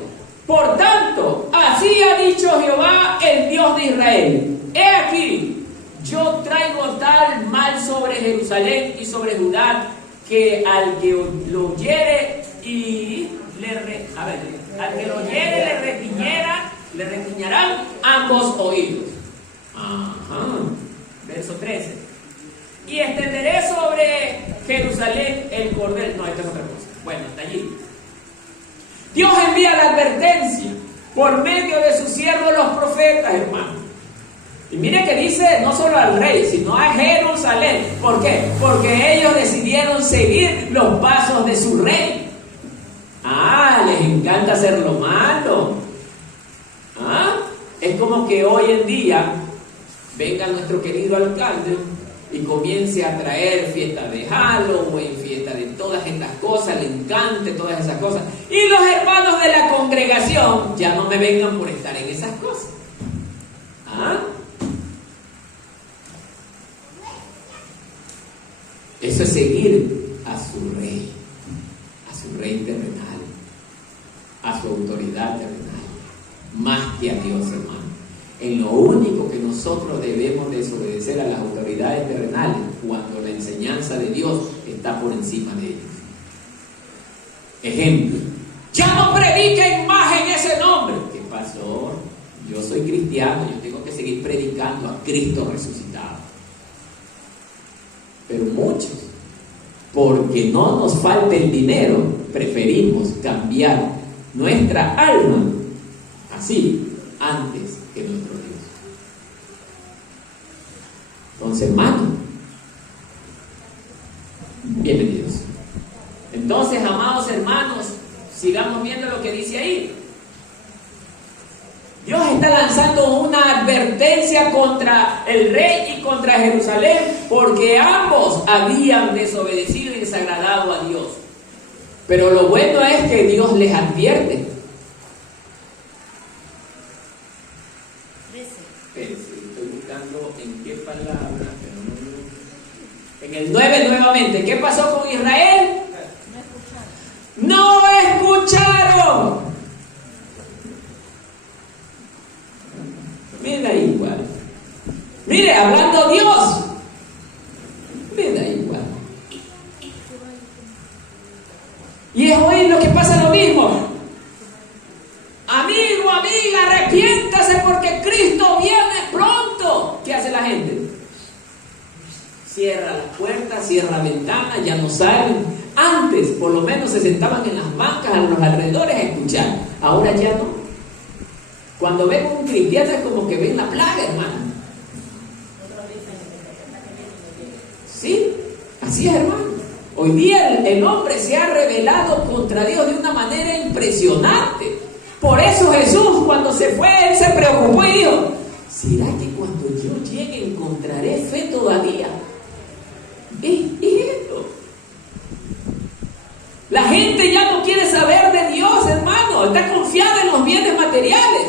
por tanto, así ha dicho Jehová, el Dios de Israel, he aquí, yo traigo tal mal sobre Jerusalén y sobre Judá, que al que lo oyere y al que lo oyere le retiñarán ambos oídos. Ajá. Verso 13. Y extenderé sobre Jerusalén el cordel. No, esta es otra cosa. Bueno, está allí. Dios envía la advertencia por medio de sus siervos los profetas, hermano. Y mire que dice no solo al rey, sino a Jerusalén. ¿Por qué? Porque ellos decidieron seguir los pasos de su rey. Les encanta hacer lo malo. Es como que hoy en día venga nuestro querido alcalde y comience a traer fiestas de Halloween, fiestas de todas estas cosas, le encante todas esas cosas. Y los hermanos de la congregación ya no me vengan por estar en esas cosas. Eso es seguir a su rey terrenal, a su autoridad terrenal, más que a Dios, hermano. En lo único que nosotros debemos desobedecer a las autoridades terrenales, cuando la enseñanza de Dios está por encima de ellos. Ejemplo, ya no prediquen más en ese nombre. ¿Qué pasó? Yo soy cristiano, yo tengo que seguir predicando a Cristo resucitado. Pero muchos, porque no nos falta el dinero, preferimos cambiar nuestra alma así antes que nuestro Dios. Entonces, hermano, bienvenidos. Entonces, amados hermanos, sigamos viendo lo que dice ahí. Dios está lanzando una advertencia contra el rey y contra Jerusalén, porque ambos habían desobedecido y desagradado a Dios. Pero lo bueno es que Dios les advierte. Estoy buscando en qué palabra, pero en el 9 nuevamente. ¿Qué pasó con Israel? No escucharon. Me da igual. Mire, hablando Dios, me da igual. es lo que pasa lo mismo. Amigo, amiga, arrepiéntase porque Cristo viene pronto. ¿Qué hace la gente? Cierra las puertas, cierra ventanas, ya no salen. Antes, por lo menos, se sentaban en las bancas a los alrededores a escuchar. Ahora ya no. Cuando ven un cristiano es como que ven la plaga, hermano. Sí, así es, hermano. Hoy día el hombre se ha rebelado contra Dios de una manera impresionante. Por eso Jesús, cuando se fue, él se preocupó y dijo: ¿será que cuando yo llegue encontraré fe todavía? ¿Es esto? La gente ya no quiere saber de Dios, hermano. Está confiada en los bienes materiales.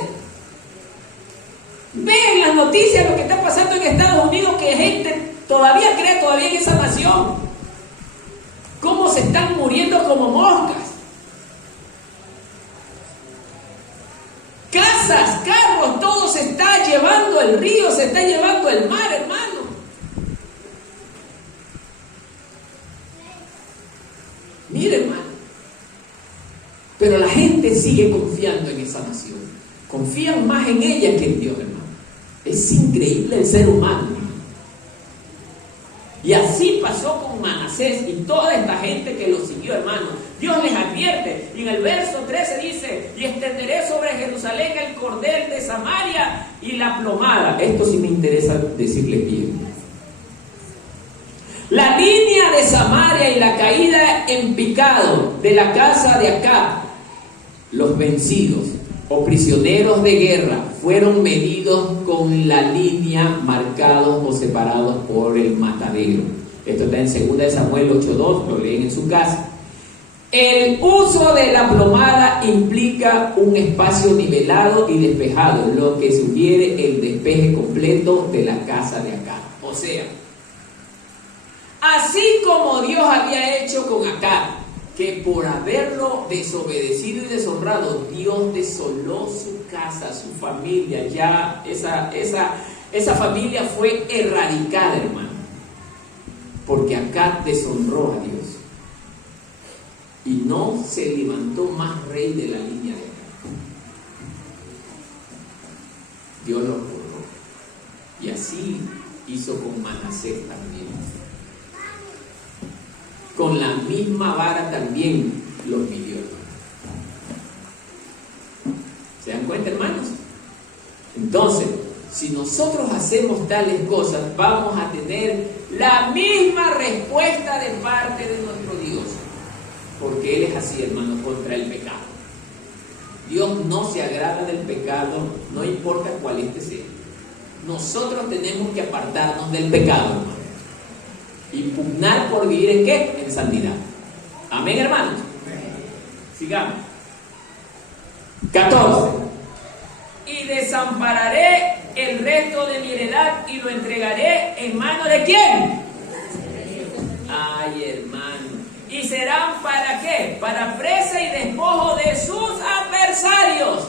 Ven las noticias lo que está pasando en Estados Unidos, que gente todavía cree todavía en esa nación. Cómo se están muriendo como moscas. Casas, carros, todo se está llevando el río, se está llevando el mar, hermano. Mire, hermano. Pero la gente sigue confiando en esa nación. Confían más en ella que en Dios, hermano. Es increíble el ser humano. Y así pasó con Manasés y toda esta gente que lo siguió, hermano. Dios les advierte, y en el verso 13 dice: y extenderé sobre Jerusalén el cordel de Samaria y la plomada. Esto sí me interesa decirles bien. La línea de Samaria y la caída en picado de la casa de Acab, los vencidos o prisioneros de guerra, fueron medidos con la línea, marcados o separados por el matadero. Esto está en 2 Samuel 8:2, lo leen en su casa. El uso de la plomada implica un espacio nivelado y despejado, lo que sugiere el despeje completo de la casa de Acab. O sea, así como Dios había hecho con Acab, que por haberlo desobedecido y deshonrado, Dios desoló su casa, su familia. Ya esa familia fue erradicada, hermano, porque Acab deshonró a Dios y no se levantó más rey de la línea de Acab. Dios lo borró, y así hizo con Manasés también. Con la misma vara también los midió. ¿Se dan cuenta, hermanos? Entonces, si nosotros hacemos tales cosas, vamos a tener la misma respuesta de parte de nuestro Dios. Porque Él es así, hermanos, contra el pecado. Dios no se agrada del pecado, no importa cuál este sea. Nosotros tenemos que apartarnos del pecado, hermano, y pugnar por vivir ¿en qué? En santidad. Amén, hermanos. Sigamos. 14. Y desampararé el resto de mi heredad y lo entregaré en mano de ¿quién? Ay, hermano. ¿Y serán para qué? Para presa y despojo de sus adversarios.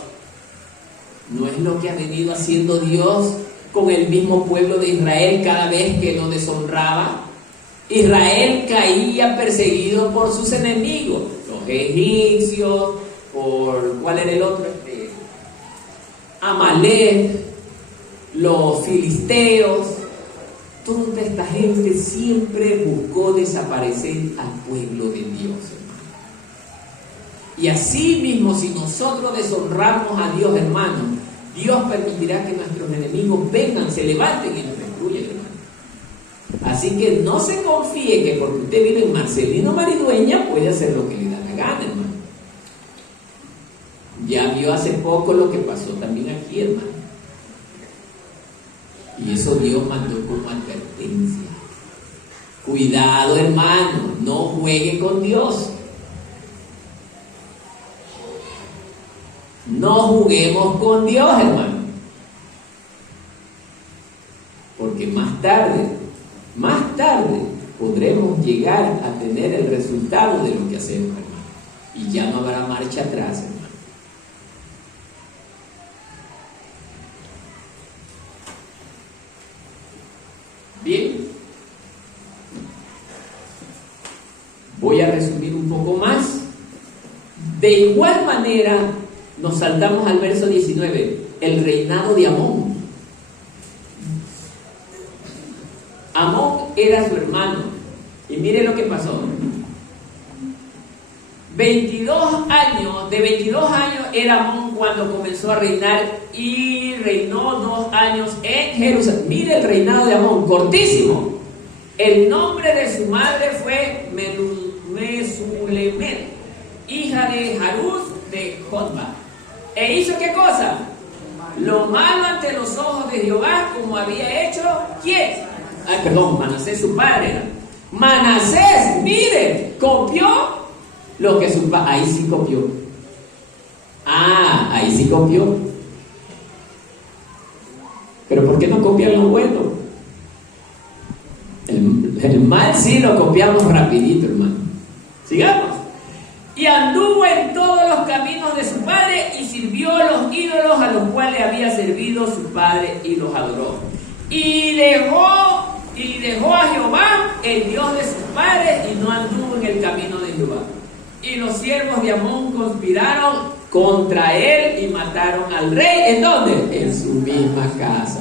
¿No es lo que ha venido haciendo Dios con el mismo pueblo de Israel cada vez que lo deshonraba? Israel caía perseguido por sus enemigos, los egipcios, ¿cuál era el otro? Amalek, los filisteos. Toda esta gente siempre buscó desaparecer al pueblo de Dios, hermano. Y así mismo, si nosotros deshonramos a Dios, hermano, Dios permitirá que nuestros enemigos vengan, se levanten y nos destruyan, hermano. Así que no se confíe que porque usted vive en Marcelino Maridueña puede hacer lo que le da la gana, hermano. Ya vio hace poco lo que pasó también aquí, hermano. Y eso Dios mandó como advertencia. Cuidado, hermano, no juegue con Dios. No juguemos con Dios, hermano. Porque más tarde podremos llegar a tener el resultado de lo que hacemos, hermano. Y ya no habrá marcha atrás, hermano. Bien. Voy a resumir un poco más De igual manera, nos saltamos al verso 19, el reinado de Amón. Amón era su hermano. Y mire lo que pasó. 22 años era Amón cuando comenzó a reinar y reinó 2 años en Jerusalén. Mire el reinado de Amón, cortísimo. El nombre de su madre fue Mesulemet, hija de Jaruz de Jotba. ¿E hizo qué cosa? Lo malo ante los ojos de Jehová, como había hecho, ¿quién? Manasés, su padre era. Manasés, mire, copió lo que su padre, ahí sí copió. Ahí sí copió. Pero ¿por qué no copian lo bueno? El mal sí lo copiamos rapidito, hermano. Sigamos. Y anduvo en todos los caminos de su padre y sirvió a los ídolos a los cuales había servido su padre y los adoró. Y dejó a Jehová, el Dios de sus padres, y no anduvo en el camino de Jehová. Y los siervos de Amón conspiraron contra él y mataron al rey. ¿En dónde? En su misma casa.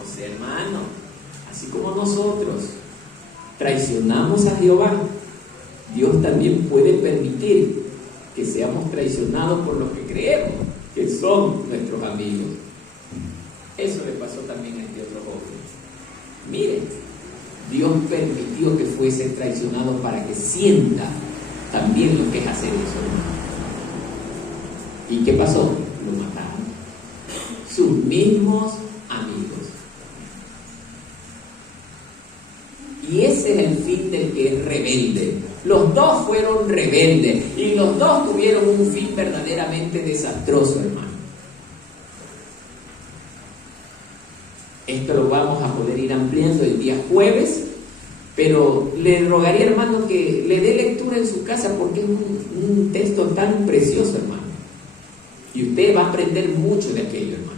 O sea, hermano, así como nosotros traicionamos a Jehová, Dios también puede permitir que seamos traicionados por los que creemos que son nuestros amigos. Eso le pasó también a este otro joven. Miren, Dios permitió que fuese traicionado para que sienta también lo que es hacer eso. ¿Y qué pasó? Lo mataron. Sus mismos amigos. Y ese es el fin del que es rebelde. Los dos fueron rebeldes y los dos tuvieron un fin verdaderamente desastroso, hermano. Esto lo vamos a poder ir ampliando el día jueves, pero le rogaría, hermano, que le dé lectura en su casa porque es un texto tan precioso, hermano. Y usted va a aprender mucho de aquello, hermano.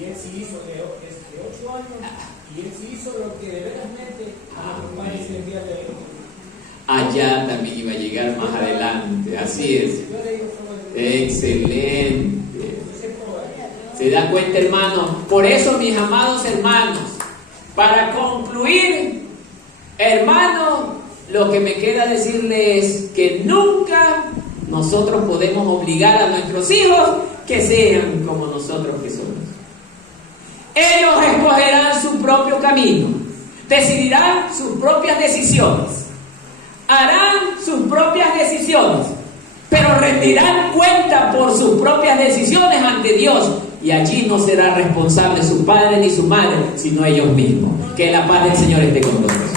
Y él sí hizo de 8 años, y él sí hizo lo que de veramente allá también iba a llegar más adelante, así es. Excelente. ¿Se da cuenta, hermano? Por eso, mis amados hermanos, para concluir, hermano, lo que me queda decirles es que nunca nosotros podemos obligar a nuestros hijos que sean como nosotros que somos. Ellos escogerán su propio camino, decidirán sus propias decisiones, harán sus propias decisiones, pero rendirán cuenta por sus propias decisiones ante Dios, y allí no será responsable su padre ni su madre, sino ellos mismos. Que la paz del Señor esté con nosotros.